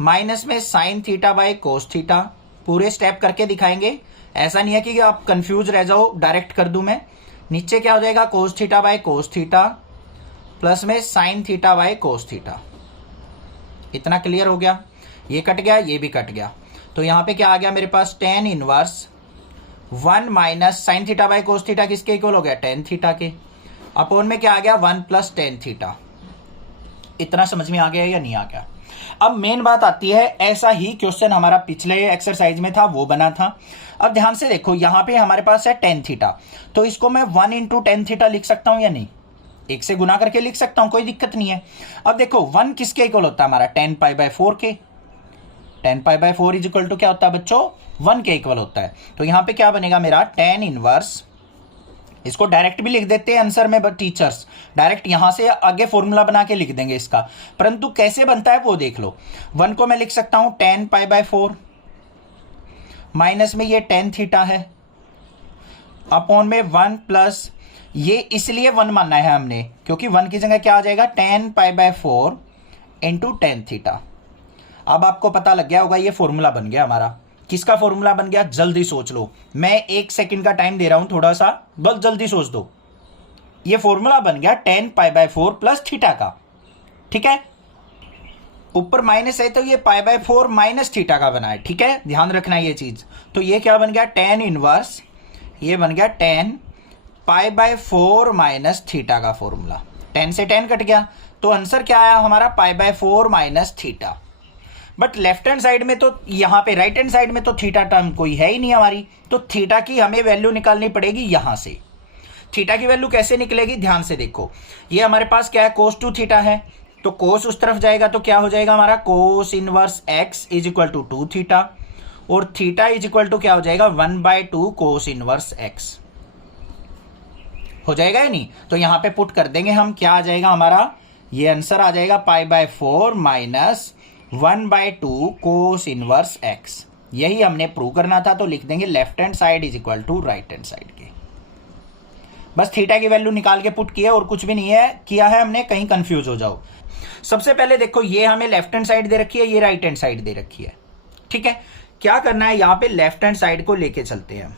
minus में sine theta by cos theta. पूरे स्टेप करके दिखाएंगे, ऐसा नहीं है कि आप कंफ्यूज रह जाओ, डायरेक्ट कर दूं मैं। नीचे क्या हो जाएगा? Cos theta by cos theta plus में sine theta by cos theta. इतना क्लियर हो गया? ये कट गया, ये भी कट गया। तो यहां पे क्या आ गया मेरे पास? tan inverse 1 minus sine theta by cos theta किसके इक्वल हो गया? tan थीटा के। अपॉन में क्या आ गया? 1 प्लस tan थीटा। इतना समझ में आ गया या नहीं आ गया? अब मेन बात आती है, ऐसा ही क्वेश्चन हमारा पिछले एक्सरसाइज में था, वो बना था। अब ध्यान से देखो, यहां पे हमारे पास है tan थीटा, तो इसको मैं 1 इंटू tan थीटा लिख सकता हूं या नहीं? एक से गुना करके लिख सकता हूं, कोई दिक्कत नहीं है। अब देखो 1 किसके इक्वल होता है? हमारा tan पाई बाय 4 के। tan pi by 4 is equal to क्या होता है बच्चों? 1 के इक्वल होता है। तो यहां पे क्या बनेगा मेरा? tan इनवर्स, इसको डायरेक्ट भी लिख देते हैं आंसर में, बट टीचर्स डायरेक्ट यहां से आगे फॉर्मूला बना के लिख देंगे इसका, परंतु कैसे बनता है वो देख लो। 1 को मैं लिख सकता हूं tan पाई बाय 4 माइनस में ये tan थीटा है अपॉन में 1 प्लस, ये इसलिए 1 मानना है हमने क्योंकि 1 की जगह क्या आ जाएगा? tan pi by 4 into tan theta. अब आपको पता लग गया होगा, ये फॉर्मूला बन गया हमारा। किसका फॉर्मूला बन गया? जल्दी सोच लो, मैं 1 सेकंड का टाइम दे रहा हूं थोड़ा सा, बस जल्दी सोच दो। ये फॉर्मूला बन गया tan pi by 4 plus theta का, ठीक है। ऊपर माइनस है तो ये पाई बाय 4 माइनस थीटा का बना है, ठीक है, ध्यान रखना ये चीज। तो ये क्या बन गया, tan इनवर्स, ये बन गया tan pi by 4 minus theta का फॉर्मूला। tan से tan कट गया, तो आंसर क्या आया हमारा, पाई by 4 minus theta. But left hand side में तो, यहाँ पे राइट हैंड साइड में तो थीटा टर्म कोई है ही नहीं हमारी, तो थीटा की हमें वैल्यू निकालनी पड़ेगी यहां से। थीटा की वैल्यू कैसे निकलेगी, ध्यान से देखो, ये हमारे पास क्या है, cos 2 थीटा है, तो cos उस तरफ जाएगा तो क्या हो जाएगा हमारा, cos inverse x is equal to 2 theta, और थीटा इज इक्वल टू क्या हो जाएगा, 1/2 cos इनवर्स x हो जाएगा या नहीं। तो यहां पे पुट कर देंगे हम, क्या आ जाएगा हमारा, ये आंसर आ जाएगा pi by 4 minus 1/2 cos inverse x। यही हमने प्रूव करना था, तो लिख देंगे left hand side is equal to right hand side के। बस थीटा की वैल्यू निकाल के पुट किया और कुछ भी नहीं है किया है हमने, कहीं कंफ्यूज हो जाओ। सबसे पहले देखो, ये हमें लेफ्ट हैंड साइड दे रखी है, ये राइट हैंड साइड दे रखी है, ठीक है। क्या करना है, यहां पे लेफ्ट हैंड साइड को लेके चलते हैं।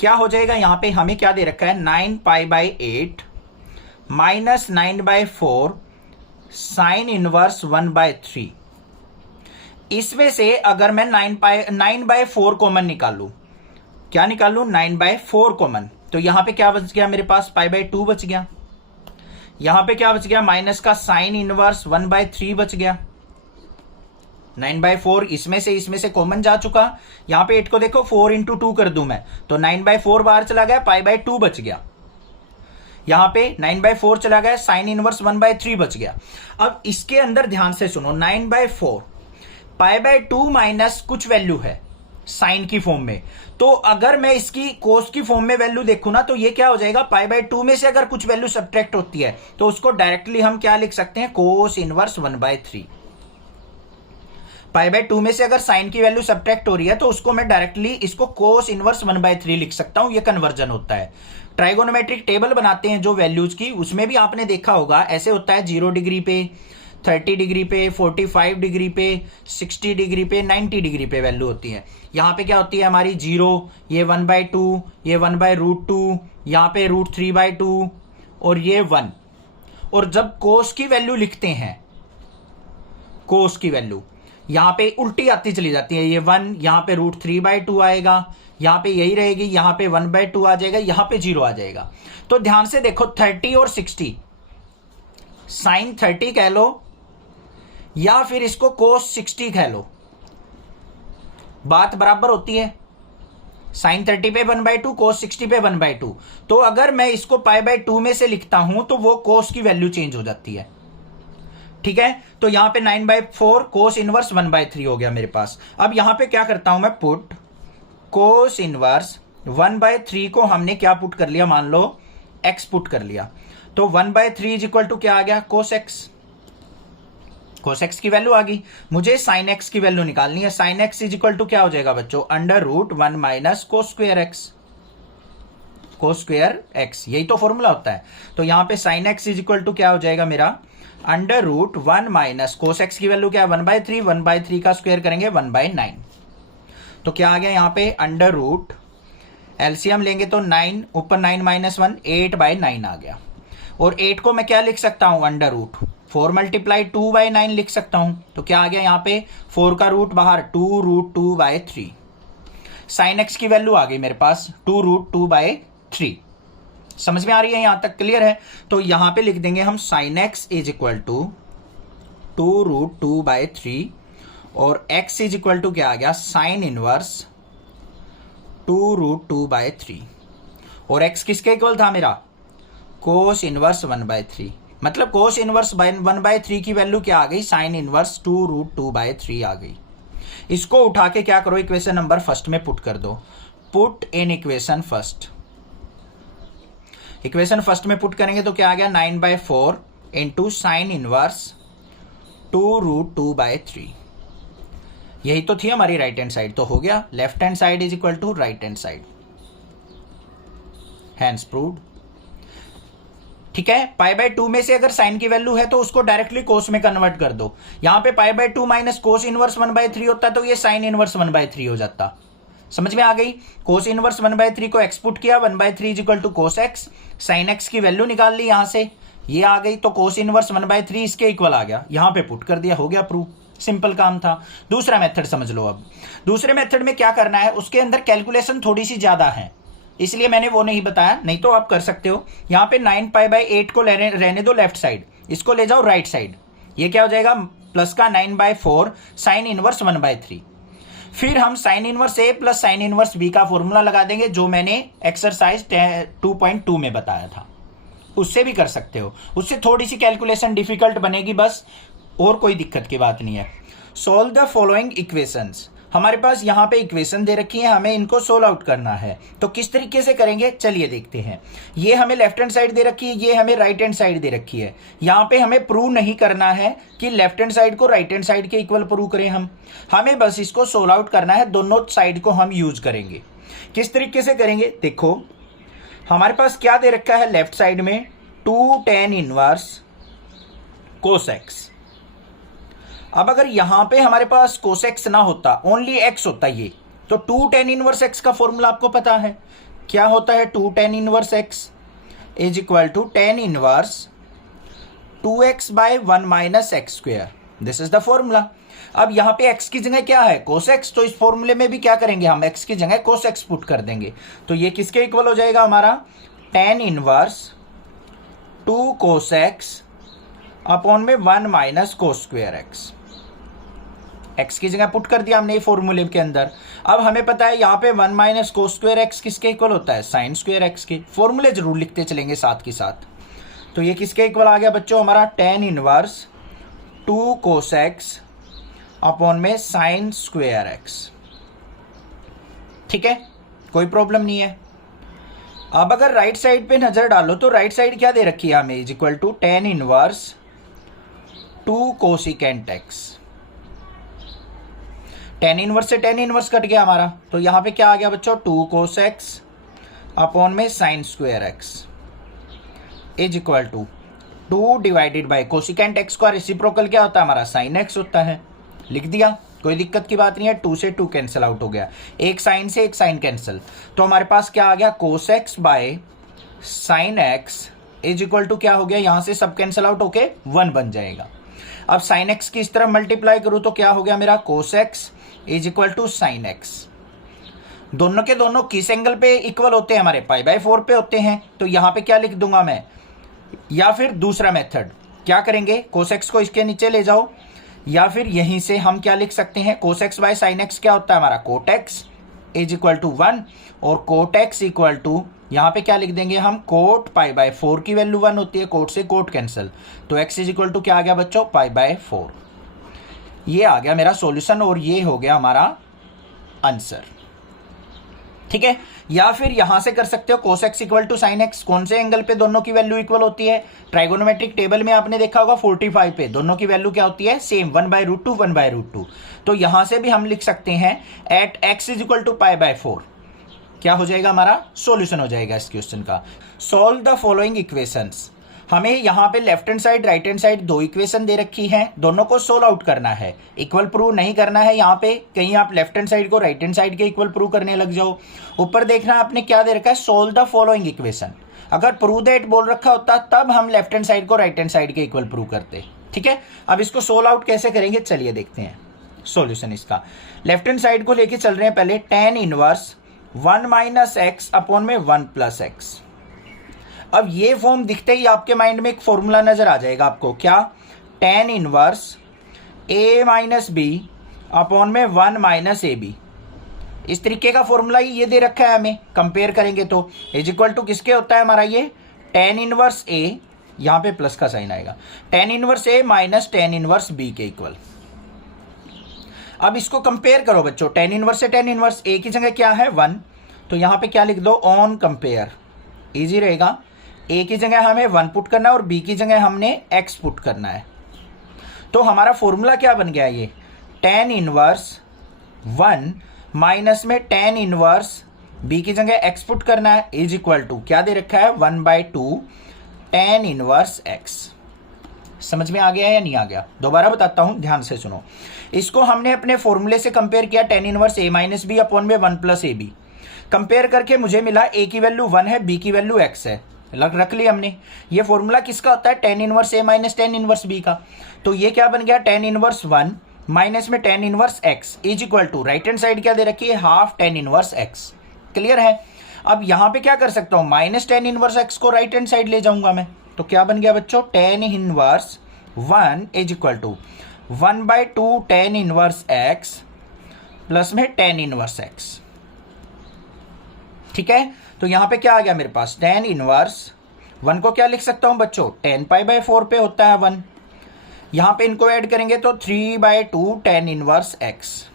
क्या हो जाएगा, यहां पे हमें क्या दे रखा है, 9 pi by 8 minus 9/4 sine inverse 1/3। इसमें से अगर मैं 9/4 कॉमन निकालू, क्या निकालू, 9/4 कॉमन, तो यहां पे क्या बच गया मेरे पास, पाई बाय 2 बच गया। यहां पे क्या बच गया, माइनस का साइन इनवर्स 1/3 बच गया। 9/4 इसमें से कॉमन जा चुका। यहां पे 8 को देखो 4 इंटू 2 कर दूं मैं, तो 9/4 बाहर चला गया, पाई बाय 2 बच गया। यहां पे 9/4 चला गया, साइन इनवर्स 1/3 बच गया। अब इसके अंदर ध्यान से सुनो, 9/4 पाई बाय 2 माइनस कुछ वैल्यू है साइन की फॉर्म में, तो अगर मैं इसकी कोस की फॉर्म में वैल्यू देखूं ना, तो ये क्या हो जाएगा, पाई बाय 2 में से अगर कुछ वैल्यू सब्ट्रैक्ट होती है तो उसको डायरेक्टली हम क्या लिख सकते हैं, कोस इनवर्स 1/3। पाई बाय 2 में से अगर साइन की वैल्यू सब्ट्रैक्ट हो रही है तो उसको मैं डायरेक्टली इसको कोस इनवर्स 1/3 लिख सकता हूं। ये कन्वर्जन होता है। ट्राइगोनोमेट्रिक टेबल बनाते हैं जो वैल्यूज की, उसमें भी आपने देखा होगा ऐसे होता है, 0 डिग्री पे, 30 डिग्री पे, 45 डिग्री पे, 60 डिग्री पे, 90 डिग्री पे वैल्यू होती है। यहां पे क्या होती है हमारी 0, ये 1/2, ये 1/√2, यहां पे √3/2 और ये 1। और जब कोस की वैल्यू लिखते हैं, कोस की वैल्यू यहां पे उल्टी आती चली जाती है, ये 1 यहां पे √3/2 आएगा, यहां पे यही रहेगी, यहां पे 1/2 आ जाएगा, यहां पे 0 आ जाएगा। तो ध्यान से देखो, 30 और 60, साइन 30 कह लो या फिर इसको कोस 60 कह लो, बात बराबर होती है। साइन 30 पे 1/2, कोस 60 पे 1/2। तो अगर मैं इसको पाई बाय 2 में से लिखता हूं तो वो कोस की वैल्यू चेंज हो जाती है, ठीक है। तो यहां पे 9/4 कोस इनवर्स 1/3 हो गया मेरे पास। अब यहां पे क्या करता हूं मैं, पुट कोस इनवर्स 1/3 को हमने क्या पुट कर लिया, मान लो x पुट कर लिया, तो 1/3 इज इक्वल टू क्या आ गया, कोस x। कोस x की वैल्यू आ गई, मुझे साइन x की वैल्यू निकालनी है। Sine x is equal to क्या हो जाएगा बच्चों, √1 minus cos square x। Cos square x, यही तो फॉर्मूला होता है। तो यहां पे sine x is equal to क्या हो जाएगा मेरा, √1 माइनस कोस x की वैल्यू क्या है, 1/3, 1/3 का स्क्वायर करेंगे 1/9। तो क्या आ गया यहाँ पे, √ एलसीएम लेंगे तो 9 ऊपर 9 माइनस 1, 8/9 आ गया। और 8 को मैं क्या लिख सकता हूं, √4 मल्टीप्लाई 2/9 लिख सकता हूं। तो क्या आ गया यहाँ पे, 4 का रूट बाहर, 2√2/3। साइन x की वैल्यू आ गई मेरे पास 2√2/3। समझ में आ रही है, यहां तक क्लियर है। तो यहां पे लिख देंगे हम sine x is equal to 2√2/3 और x इज इक्वल टू क्या आ गया, साइन इनवर्स 2√2/3। और x किसके इक्वल था मेरा, कोस इनवर्स 1/3। मतलब कोस इनवर्स 1/3 की वैल्यू क्या आ गई, साइन इनवर्स 2√2/3 आ गई। इसको उठा के क्या करो, इक्वेशन नंबर फर्स्ट में पुट कर दो। Put in equation first. Equation first में पुट करेंगे तो क्या आ गया, 9/4 इंटू साइन इनवर्स 2√2/3। यही तो थी हमारी राइट हैंड साइड। तो हो गया left hand side is equal to right hand side, hence proved. ठीक है, पाई बाय 2 में से अगर साइन की वैल्यू है तो उसको डायरेक्टली कोस में कन्वर्ट कर दो। यहां पे पाई बाय 2 माइनस कोस इनवर्स 1/3 होता तो ये साइन इनवर्स 1/3 हो जाता। समझ में आ गई। कोस इनवर्स 1/3 को एक्स पुट किया, 1/3 is equal to cos x. Sine x की वैल्यू निकाल ली यहां से, ये आ गई तो कोस इनवर्स 1/3 इसके इक्वल आ गया, यहां पे पुट कर दिया, हो गया प्रूफ। सिंपल काम था। दूसरा मेथड समझ लो। अब दूसरे मेथड में क्या करना है, उसके अंदर कैलकुलेशन थोड़ी सी ज्यादा है, इसलिए मैंने वो नहीं बताया, नहीं तो आप कर सकते हो। यहां पे 9π/8 को रहने दो लेफ्ट साइड, इसको ले जाओ राइट साइड। ये क्या हो जाएगा, प्लस का 9/4 साइन इनवर्स 1/3। फिर हम sign inverse A plus sine inverse B का फॉर्मूला लगा देंगे, जो मैंने एक्सरसाइज 2.2 में बताया था। उससे भी कर सकते हो, उससे थोड़ी सी कैलकुलेशन डिफिकल्ट बनेगी बस, और कोई दिक्कत की बात नहीं है। Solve the following equations. हमारे पास यहां पे इक्वेशन दे रखी है, हमें इनको सोल्व आउट करना है। तो किस तरीके से करेंगे चलिए देखते हैं। ये हमें लेफ्ट हैंड साइड दे रखी है, ये हमें राइट हैंड साइड दे रखी है। यहां पे हमें प्रूव नहीं करना है कि लेफ्ट हैंड साइड को राइट हैंड साइड के इक्वल प्रूव करें हमें बस इसको सोल्व आउट करना है। दोनों साइड को हम यूज करेंगे। किस तरीके से करेंगे देखो, हमारे पास क्या दे रखा है लेफ्ट साइड में, 2 tan इनवर्स cos x। अब अगर यहां पे हमारे पास cos x ना होता, ओनली x होता ये, तो 2 tan इनवर्स x का फॉर्मूला आपको पता है क्या होता है। 2 tan inverse x is equal to tan inverse 2x/1 minus x square. This is the formula. अब यहां पे x की जगह क्या है, cos x, तो इस फॉर्मूले में भी क्या करेंगे हम, x की जगह cos x पुट कर देंगे। तो ये किसके इक्वल हो जाएगा हमारा, tan inverse 2 cos x upon में 1 minus cos square x। x की जगह पुट कर दिया हमने फॉर्मूले के अंदर। अब हमें पता है यहाँ पे 1 माइनस cos स्क्वेयर x किसके इक्वल होता है, साइन स्क्वेयर x के। फॉर्मूले जरूर लिखते चलेंगे साथ के साथ। तो ये किसके इक्वल आ गया बच्चों, हमारा tan inverse 2 cos x upon में साइन स्क्वेयर x। ठीक है, कोई प्रॉब्लम नहीं है। अब अगर राइट साइड पे नजर डालो तो राइट साइड क्या दे रखी है हमें, is equal to tan inverse 2 cosecant x। tan inverse से tan इनवर्स कट गया हमारा, तो यहां पे क्या आ गया बच्चों, 2 cos x अपॉन में sine square x is equal to 2 divided by cosecant x का रेसिप्रोकल क्या होता है हमारा, साइन x होता है। लिख दिया, कोई दिक्कत की बात नहीं है। 2 से 2 कैंसिल आउट हो गया, एक साइन से एक साइन कैंसिल, तो हमारे पास क्या आ गया, cos x by sine x is equal to क्या हो गया, यहां से सब कैंसिल आउट होके 1 बन जाएगा। अब साइन x की इस तरफ मल्टीप्लाई करूं तो क्या हो गया मेरा, cos x is equal to sine x। दोनों के दोनों किस एंगल पे इक्वल होते हैं हमारे, π/4 पे होते हैं। तो यहां पे क्या लिख दूंगा मैं, या फिर दूसरा मेथड क्या करेंगे, cos x को इसके नीचे ले जाओ, या फिर यहीं से हम क्या लिख सकते हैं, cos x by sine x क्या होता है हमारा, cot x is equal to 1, और cot x इक्वल टू यहां पे क्या लिख देंगे हम, cot π/4 की वैल्यू 1 होती है, कोट से कोट कैंसिल, तो x इज इक्वल टू क्या आ गया बच्चों, π/4। ये आ गया मेरा सॉल्यूशन और ये हो गया हमारा आंसर। ठीक है, या फिर यहां से कर सकते हो cos x equal to sine x। कौन से एंगल पे दोनों की वैल्यू इक्वल होती है, ट्राइगोनोमेट्रिक टेबल में आपने देखा होगा 45 पे दोनों की वैल्यू क्या होती है, सेम 1/√2 1/√2। तो यहां से भी हम लिख सकते हैं at x is equal to π/4। क्या हो जाएगा हमारा, सॉल्यूशन हो जाएगा इस क्वेश्चन का। Solve the following equations. हमें यहां पे left hand side right hand side 2 equation दे रखी हैं, दोनों को सोल्व आउट करना है। इक्वल प्रूव नहीं करना है यहां पे, कहीं आप लेफ्ट हैंड साइड को राइट हैंड साइड के इक्वल प्रूव करने लग जाओ। ऊपर देखना आपने क्या दे रखा है, सोल्व द फॉलोइंग इक्वेशन। अगर प्रूव दैट बोल रखा होता तब हम लेफ्ट हैंड साइड को राइट हैंड साइड के इक्वल प्रूव करते। ठीक है, अब इसको सोल्व आउट कैसे करेंगे चलिए देखते हैं सॉल्यूशन इसका। लेफ्ट हैंड साइड को लेके चल रहे हैं पहले, tan inverse 1 minus x upon में 1 प्लस एक्स। अब ये फॉर्म दिखते ही आपके माइंड में एक फॉर्मूला नजर आ जाएगा आपको, क्या, tan inverse a minus b upon में 1 माइनस ए बी। इस तरीके का फॉर्मूला ही ये दे रखा है हमें, कंपेयर करेंगे तो इज इक्वल टू किसके होता है हमारा ये, tan इनवर्स a, यहां पे प्लस का साइन आएगा, tan inverse a minus tan inverse b के इक्वल। अब इसको कंपेयर करो बच्चों, tan इनवर्स से tan इनवर्स, a की जगह क्या है 1, तो यहां पे क्या लिख दो, ऑन कंपेयर, इजी रहेगा। a की जगह हमें 1 पुट करना है और b की जगह हमने x पुट करना है। तो हमारा फॉर्मूला क्या बन गया, ये tan इनवर्स 1 माइनस में tan इनवर्स b की जगह x पुट करना है इज इक्वल टू क्या दे रखा है, 1/2 tan इनवर्स x। समझ में आ गया या नहीं आ गया, दोबारा बताता हूं, ध्यान से सुनो। इसको हमने अपने फॉर्मूले से कंपेयर किया, tan inverse a minus b upon में 1 प्लस ए बी। कंपेयर करके मुझे मिला a की वैल्यू 1 है, b की वैल्यू x है, रख लिया हमने। ये फॉर्मूला किसका होता है, tan inverse a minus tan inverse B का। तो ये क्या बन गया, टेन इनवर्स 1 माइनस में tan inverse x is equal to right hand side क्या दे रखी है, half tan inverse x. Clear है। अब यहां पे क्या कर सकता हूं, माइनस टेन इनवर्स एक्स को राइट हैंड साइड ले जाऊंगा मैं, तो क्या बन गया बच्चों, tan inverse 1 is equal to 1/2 ten inverse x plus में टेन इनवर्स एक्स। ठीक है, तो यहां पे क्या आ गया मेरे पास, टेन इनवर्स 1 को क्या लिख सकता हूं बच्चों, 10π/4 पे होता है 1। यहां पे इनको ऐड करेंगे तो 3/2 टेन इनवर्स एक्स।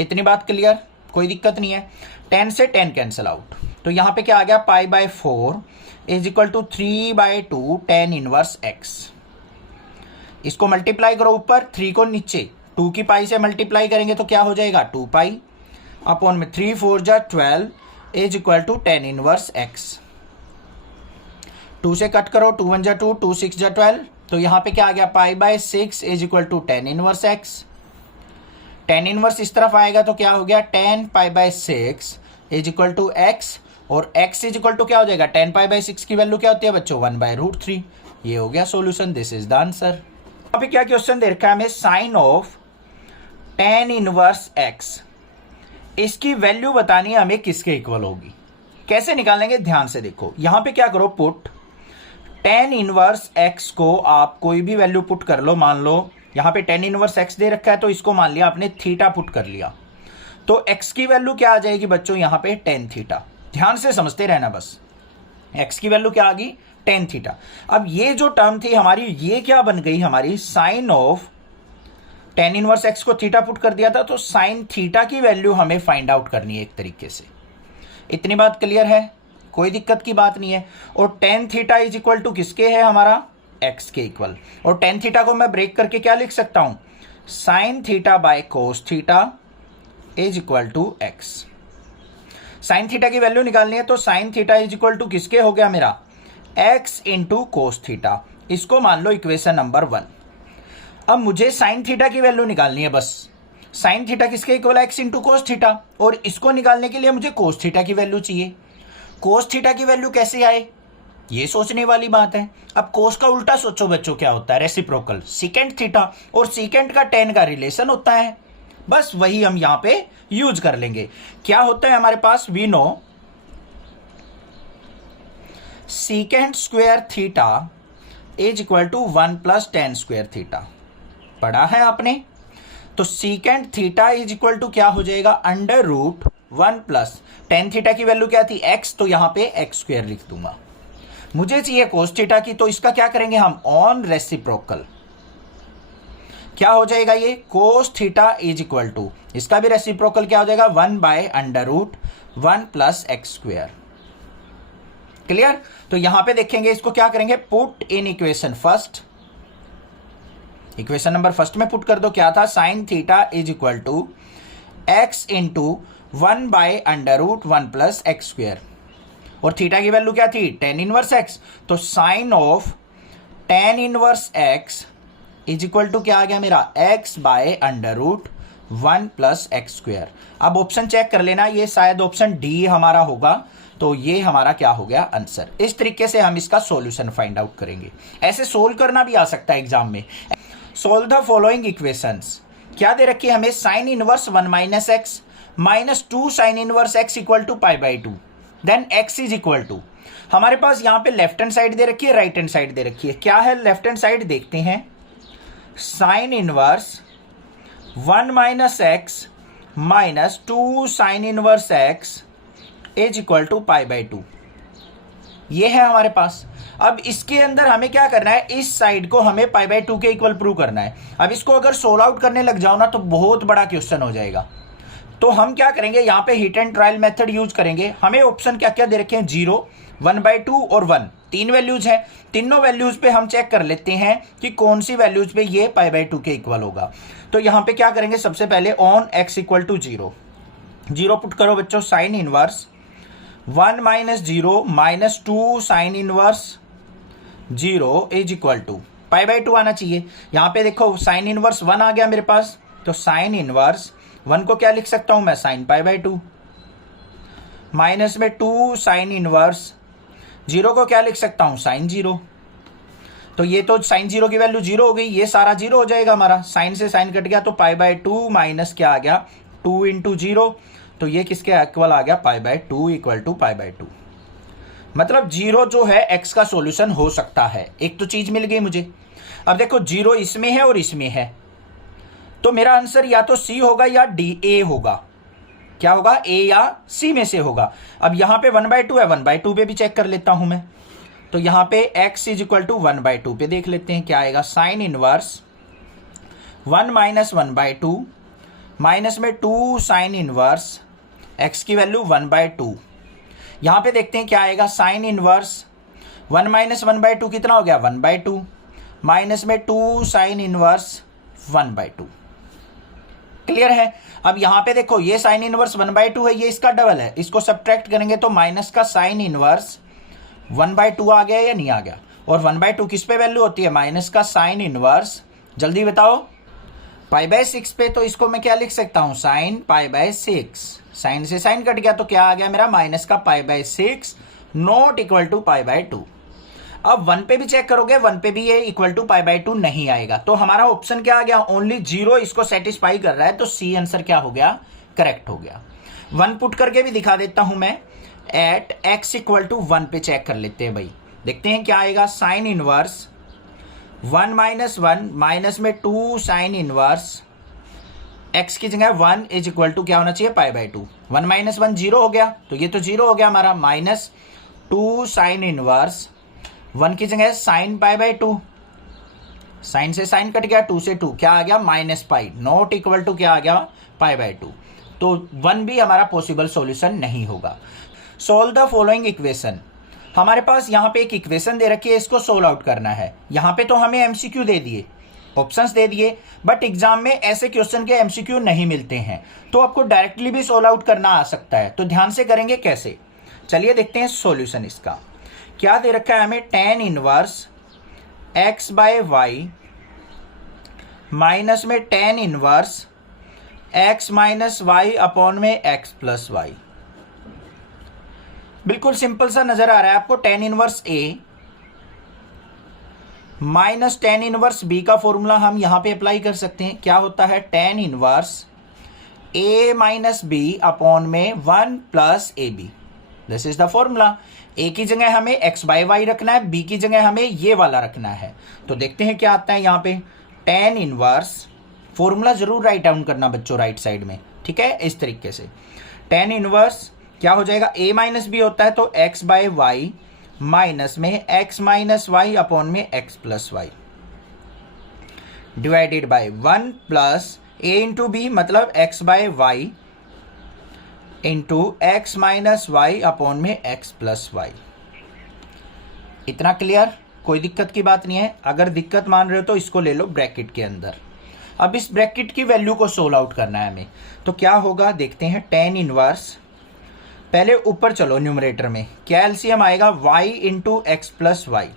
इतनी बात क्लियर, कोई दिक्कत नहीं है। 10 से 10 कैंसिल आउट, तो यहां पे क्या आ गया, π/4 is equal to 3/2 tan inverse X. इसको मल्टीप्लाई करो ऊपर, 3 को नीचे, 2 की पाई से मल्टीप्लाई करेंगे तो क्या हो जाएगा, 2π अपॉन में 3 4 जा 12 is equal to tan inverse x. 2 से कट करो, 2 1 जा 2, 2 6 जा 12, तो यहां पे क्या आ गया, π/6 is equal to tan inverse X. Tan inverse इस तरफ आएगा तो क्या हो गया, 10π/6 इज इक्वल टू एक्स, और x इज इक्वल टू क्या हो जाएगा, 10π/6 की वैल्यू क्या होती है बच्चों, 1/√3। ये हो गया solution, this is the answer. अभी क्या क्वेश्चन दे रखा है हमें, sine of tan inverse x, इसकी वैल्यू बतानी है हमें किसके इक्वल होगी। कैसे निकालेंगे, ध्यान से देखो। यहां पे क्या करो, पुट टेन इनवर्स एक्स को आप कोई भी वैल्यू पुट कर लो। मान लो यहां पे टेन इनवर्स एक्स दे रखा है, तो इसको मान लिया आपने थीटा पुट कर लिया, तो एक्स की वैल्यू क्या आ जाएगी बच्चों, यहां पे टेन थीटा। ध्यान से समझते रहना बस, एक्स की वैल्यू क्या आ गई, टेन थीटा। अब ये जो टर्म थी हमारी, ये क्या बन गई हमारी, sine of tan inverse x को थीटा पुट कर दिया था, तो साइन थीटा की वैल्यू हमें फाइंड आउट करनी है एक तरीके से। इतनी बात क्लियर है, कोई दिक्कत की बात नहीं है। और tan theta is equal to किसके है, हमारा एक्स के इक्वल। और टेन थीटा को मैं ब्रेक करके क्या लिख सकता हूं, sine theta by cos theta is equal to x. Sine theta की वैल्यू निकालनी है, तो sine theta is equal to किसके हो गया मेरा, एक्स इंटू कोस थीटा। इसको मान लो इक्वेशन नंबर 1। अब मुझे साइन थीटा की वैल्यू निकालनी है बस। साइन थीटा किसके इक्वल है, एक्स इंटू कोस थीटा, और इसको निकालने के लिए मुझे कोस थीटा की वैल्यू चाहिए। कोस थीटा की वैल्यू कैसे आए, ये सोचने वाली बात है। अब कोस का उल्टा सोचो बच्चों, क्या होता है, रेसिप्रोकल, सीकेंट थीटा, और सीकेंट का टेन का रिलेशन होता है। बस वही हम यहां पे यूज कर लेंगे। क्या होता है हमारे पास, we know secant square theta is equal to 1 plus tan square theta. पढ़ा है आपने। तो secant theta is equal to क्या हो जाएगा, √1 प्लस टेन थीटा की वैल्यू क्या थी, एक्स, तो यहां पे एक्स स्क्वायर लिख दूंगा। मुझे चाहिए कोस थीटा की, तो इसका क्या करेंगे हम, ऑन रेसिप्रोकल। क्या हो जाएगा ये, cos theta is equal to, इसका भी रेसिप्रोकल क्या हो जाएगा, 1/√1 प्लस एक्स स्क्वायर। क्लियर। तो यहां पे देखेंगे, इसको क्या करेंगे, put in equation first. Equation number first में पुट कर दो, क्या था, sine theta is equal to x into 1/√1 plus x square, और थीटा की वैल्यू क्या थी, टेन इनवर्स एक्स। तो sine of tan inverse x is equal to क्या आ गया मेरा, x/√1 प्लस एक्स स्क्वायर। अब ऑप्शन चेक कर लेना, ये शायद ऑप्शन डी हमारा होगा, तो ये हमारा क्या हो गया, आंसर। इस तरीके से हम इसका सॉल्यूशन फाइंड आउट करेंगे। ऐसे सोल्व करना भी आ सकता है एग्जाम में। Solve the following equations. क्या दे रखी है हमें, sine inverse 1 minus X minus 2 sine inverse X equal to π/2, then x is equal to, हमारे पास यहां पे लेफ्ट हैंड साइड दे रखी है, राइट हैंड साइड दे रखी है। क्या है लेफ्ट हैंड साइड, देखते हैं, sine inverse 1 minus X minus 2 sine inverse x is equal to π/2, ये है हमारे पास। अब इसके अंदर हमें क्या करना है, इस साइड को हमें π/2 के इक्वल प्रूव करना है। अब इसको अगर सोल्व आउट करने लग जाओ ना, तो बहुत बड़ा क्वेश्चन हो जाएगा। तो हम क्या करेंगे, यहां पे hit and trial method use करेंगे। हमें ऑप्शन क्या क्या दे रखे हैं, 0, 1/2 और 1, 3 वैल्यूज हैं। तीनों वैल्यूज पे हम चेक कर लेते हैं कि कौन सी वैल्यूज पे ये π/2 के इक्वल होगा। तो यहां पे क्या करेंगे, सबसे पहले on x equal to 0, 0 put करो बच्चों, sine inverse 1 minus 0 minus 2 sine inverse 0 is equal to π/2 आना चाहिए। यहां पे देखो साइन इनवर्स 1 आ गया मेरे पास, तो साइन इनवर्स 1 को क्या लिख सकता हूं मैं, साइन π/2 माइनस में 2 साइन इनवर्स जीरो को क्या लिख सकता हूं, साइन जीरो। तो ये तो साइन जीरो की वैल्यू जीरो हो गई, ये सारा जीरो हो जाएगा हमारा, साइन से साइन कट गया तो पाई बाय 2 माइनस क्या आ गया 2 इंटू जीरो, तो ये किसके इक्वल आ गया pi by 2 equal to pi by 2। मतलब जीरो जो है एक्स का सॉल्यूशन हो सकता है। एक तो चीज मिल गई मुझे। अब देखो जीरो इसमें है और इसमें है, तो मेरा आंसर या तो सी होगा या डी ए होगा। क्या होगा, ए या सी में से होगा। अब यहां पे 1/2 है, 1/2 पे भी चेक कर लेता हूं मैं। तो यहां पे x इज इक्वल टू 1/2 पे देख लेते हैं क्या आएगा, साइन इनवर्स 1 माइनस 1/2 माइनस में 2 साइन इनवर्स x की वैल्यू 1/2। यहां पे देखते हैं क्या आएगा, साइन इनवर्स 1 माइनस 1/2 कितना हो गया 1/2 माइनस में 2 साइन इनवर्स 1/2। क्लियर है। अब यहां पे देखो ये साइन इनवर्स 1/2 है, ये इसका डबल है, इसको सब्ट्रैक्ट करेंगे तो माइनस का साइन इनवर्स 1/2 आ गया या नहीं आ गया। और 1/2 किस पे वैल्यू होती है, माइनस का साइन इनवर्स, जल्दी बताओ, पाई बाय 6 पे। तो इसको मैं क्या लिख सकता हूं, साइन पाई बाय 6। साइन से साइन कट गया तो क्या आ गया मेरा, माइनस का pi by 6 not equal to pi by 2। अब 1 पे भी चेक करोगे, 1 पे भी ये इक्वल टू पाई बाय 2 नहीं आएगा। तो हमारा ऑप्शन क्या आ गया, ओनली जीरो इसको सेटिस्फाई कर रहा है, तो सी आंसर क्या हो गया, करेक्ट हो गया। 1 पुट करके भी दिखा देता हूं मैं, एट x इक्वल टू 1 पे चेक कर लेते हैं भाई, देखते हैं क्या आएगा, साइन इनवर्स 1 माइनस 1 माइनस में 2 साइन इनवर्स x की जगह 1 इज इक्वल टू क्या होना चाहिए, पाई बाय 2। 1 माइनस 1 जीरो हो गया, तो ये तो जीरो हो गया हमारा, माइनस 2 साइन इनवर्स 1 की जगह साइन पाई बाय 2, साइन से साइन कट गया, 2 से 2 क्या आ गया minus pi, not equal to क्या आ गया पाई बाय 2। तो 1 भी हमारा पॉसिबल सॉल्यूशन नहीं होगा। Solve the following equation. हमारे पास यहाँ पे एक इक्वेशन दे रखी है, इसको सोल्व आउट करना है। यहाँ पे तो हमें एमसीक्यू दे दिए, ऑप्शंस दे दिए, बट एग्जाम में ऐसे क्वेश्चन के एमसीक्यू नहीं मिलते हैं, तो आपको डायरेक्टली भी सोल्व आउट करना आ सकता है। तो ध्यान से करेंगे कैसे, चलिए देखते हैं सॉल्यूशन इसका। क्या दे रखा है हमें, tan inverse x by y minus में tan inverse x minus y upon में x प्लस वाई। बिल्कुल सिंपल सा नजर आ रहा है आपको। tan inverse a minus tan inverse b का फॉर्मूला हम यहां पे अप्लाई कर सकते हैं। क्या होता है, tan inverse a minus b upon में 1 plus a b, this is the formula. a की जगह हमें x बाय वाई रखना है, b की जगह हमें ये वाला रखना है। तो देखते हैं क्या आता है यहाँ पे, tan इनवर्स, फॉर्मूला जरूर राइट डाउन करना बच्चों राइट साइड में, ठीक है, इस तरीके से। tan इनवर्स क्या हो जाएगा, a माइनस बी होता है तो x बाय वाई माइनस में x माइनस वाई अपॉन में x plus Y divided by 1 plus a into B, मतलब x by y into x minus y upon में x प्लस वाई। इतना क्लियर, कोई दिक्कत की बात नहीं है। अगर दिक्कत मान रहे हो तो इसको ले लो ब्रैकेट के अंदर। अब इस ब्रैकेट की वैल्यू को सोल्व आउट करना है हमें, तो क्या होगा देखते हैं। tan इनवर्स, पहले ऊपर चलो न्यूमरेटर में, क्या एलसीएम आएगा, y into x plus y,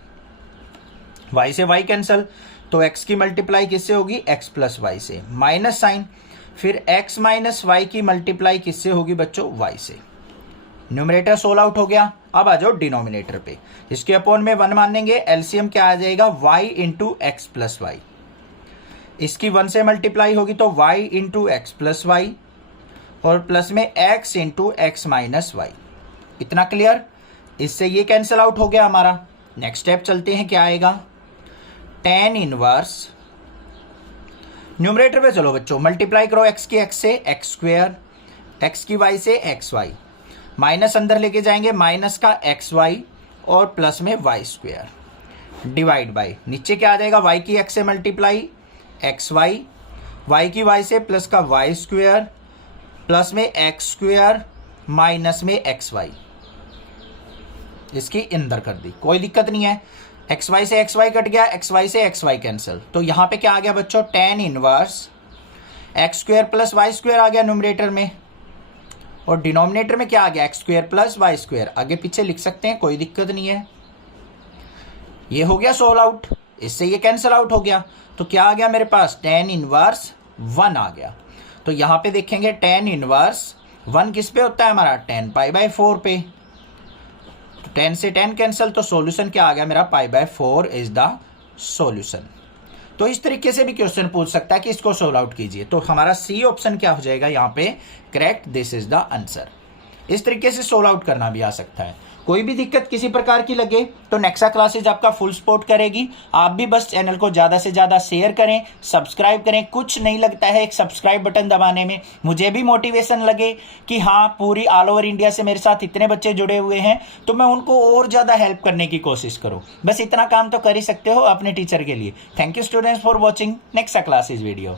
y से y कैंसल, तो x की मल्टीप्लाई किससे होगी, x प्लस वाई से, माइनस साइन, फिर x माइनस वाई की मल्टीप्लाई किससे होगी बच्चों, y से। न्यूमरेटर सोल्व आउट हो गया। अब आ जाओ डिनोमिनेटर पे, इसके अपॉन में 1 मान देंगे, एलसीएम क्या आ जाएगा, y into x plus y, इसकी 1 से मल्टीप्लाई होगी तो y into x plus y, और प्लस में x into x minus y. इतना क्लियर, इससे ये कैंसिल आउट हो गया हमारा। नेक्स्ट स्टेप चलते हैं, क्या आएगा, tan इनवर्स, न्यूमरेटर पे चलो बच्चों, मल्टीप्लाई करो x की x से x स्क्वायर, x की y से एक्स वाई, माइनस अंदर लेके जाएंगे, माइनस का एक्स वाई और प्लस में y स्क्वायर डिवाइड बाई, नीचे क्या आ जाएगा, y की x से मल्टीप्लाई एक्स वाई, y की y से प्लस का y स्क्वायर प्लस में एक्स स्क्वायर माइनस में एक्स वाई, इसकी अंदर कर दी, कोई दिक्कत नहीं है। एक्स वाई से एक्स वाई कट गया, एक्स वाई से एक्स वाई कैंसिल, तो यहां पे क्या आ गया बच्चों, tan inverse X square plus Y square आ गया न्यूमरेटर में, और डिनोमिनेटर में क्या आ गया, X square plus Y square, आगे पीछे लिख सकते हैं, कोई दिक्कत नहीं है। ये हो गया सोल्व आउट, इससे ये कैंसिल आउट हो गया, तो क्या आ गया मेरे पास, tan इनवर्स 1 आ गया। तो यहां पे देखेंगे tan इनवर्स 1 किस पे होता है हमारा, tan पाई बाय 4 पे, 10 से 10 कैंसिल, तो सॉल्यूशन क्या आ गया मेरा, π/4 इज द सॉल्यूशन। तो इस तरीके से भी क्वेश्चन पूछ सकता है कि इसको सोल्व आउट कीजिए। तो हमारा सी ऑप्शन क्या हो जाएगा यहाँ पे, correct, this is the answer. इस तरीके से सोल्व आउट करना भी आ सकता है। कोई भी दिक्कत किसी प्रकार की लगे तो नेक्सा क्लासेज आपका फुल सपोर्ट करेगी। आप भी बस चैनल को ज़्यादा से ज़्यादा शेयर करें, सब्सक्राइब करें। कुछ नहीं लगता है एक सब्सक्राइब बटन दबाने में, मुझे भी मोटिवेशन लगे कि हाँ पूरी ऑल ओवर इंडिया से मेरे साथ इतने बच्चे जुड़े हुए हैं तो मैं उनको और ज़्यादा हेल्प करने की कोशिश करूँ। बस इतना काम तो कर ही सकते हो अपने टीचर के लिए। Thank you students for watching Nexa classes video.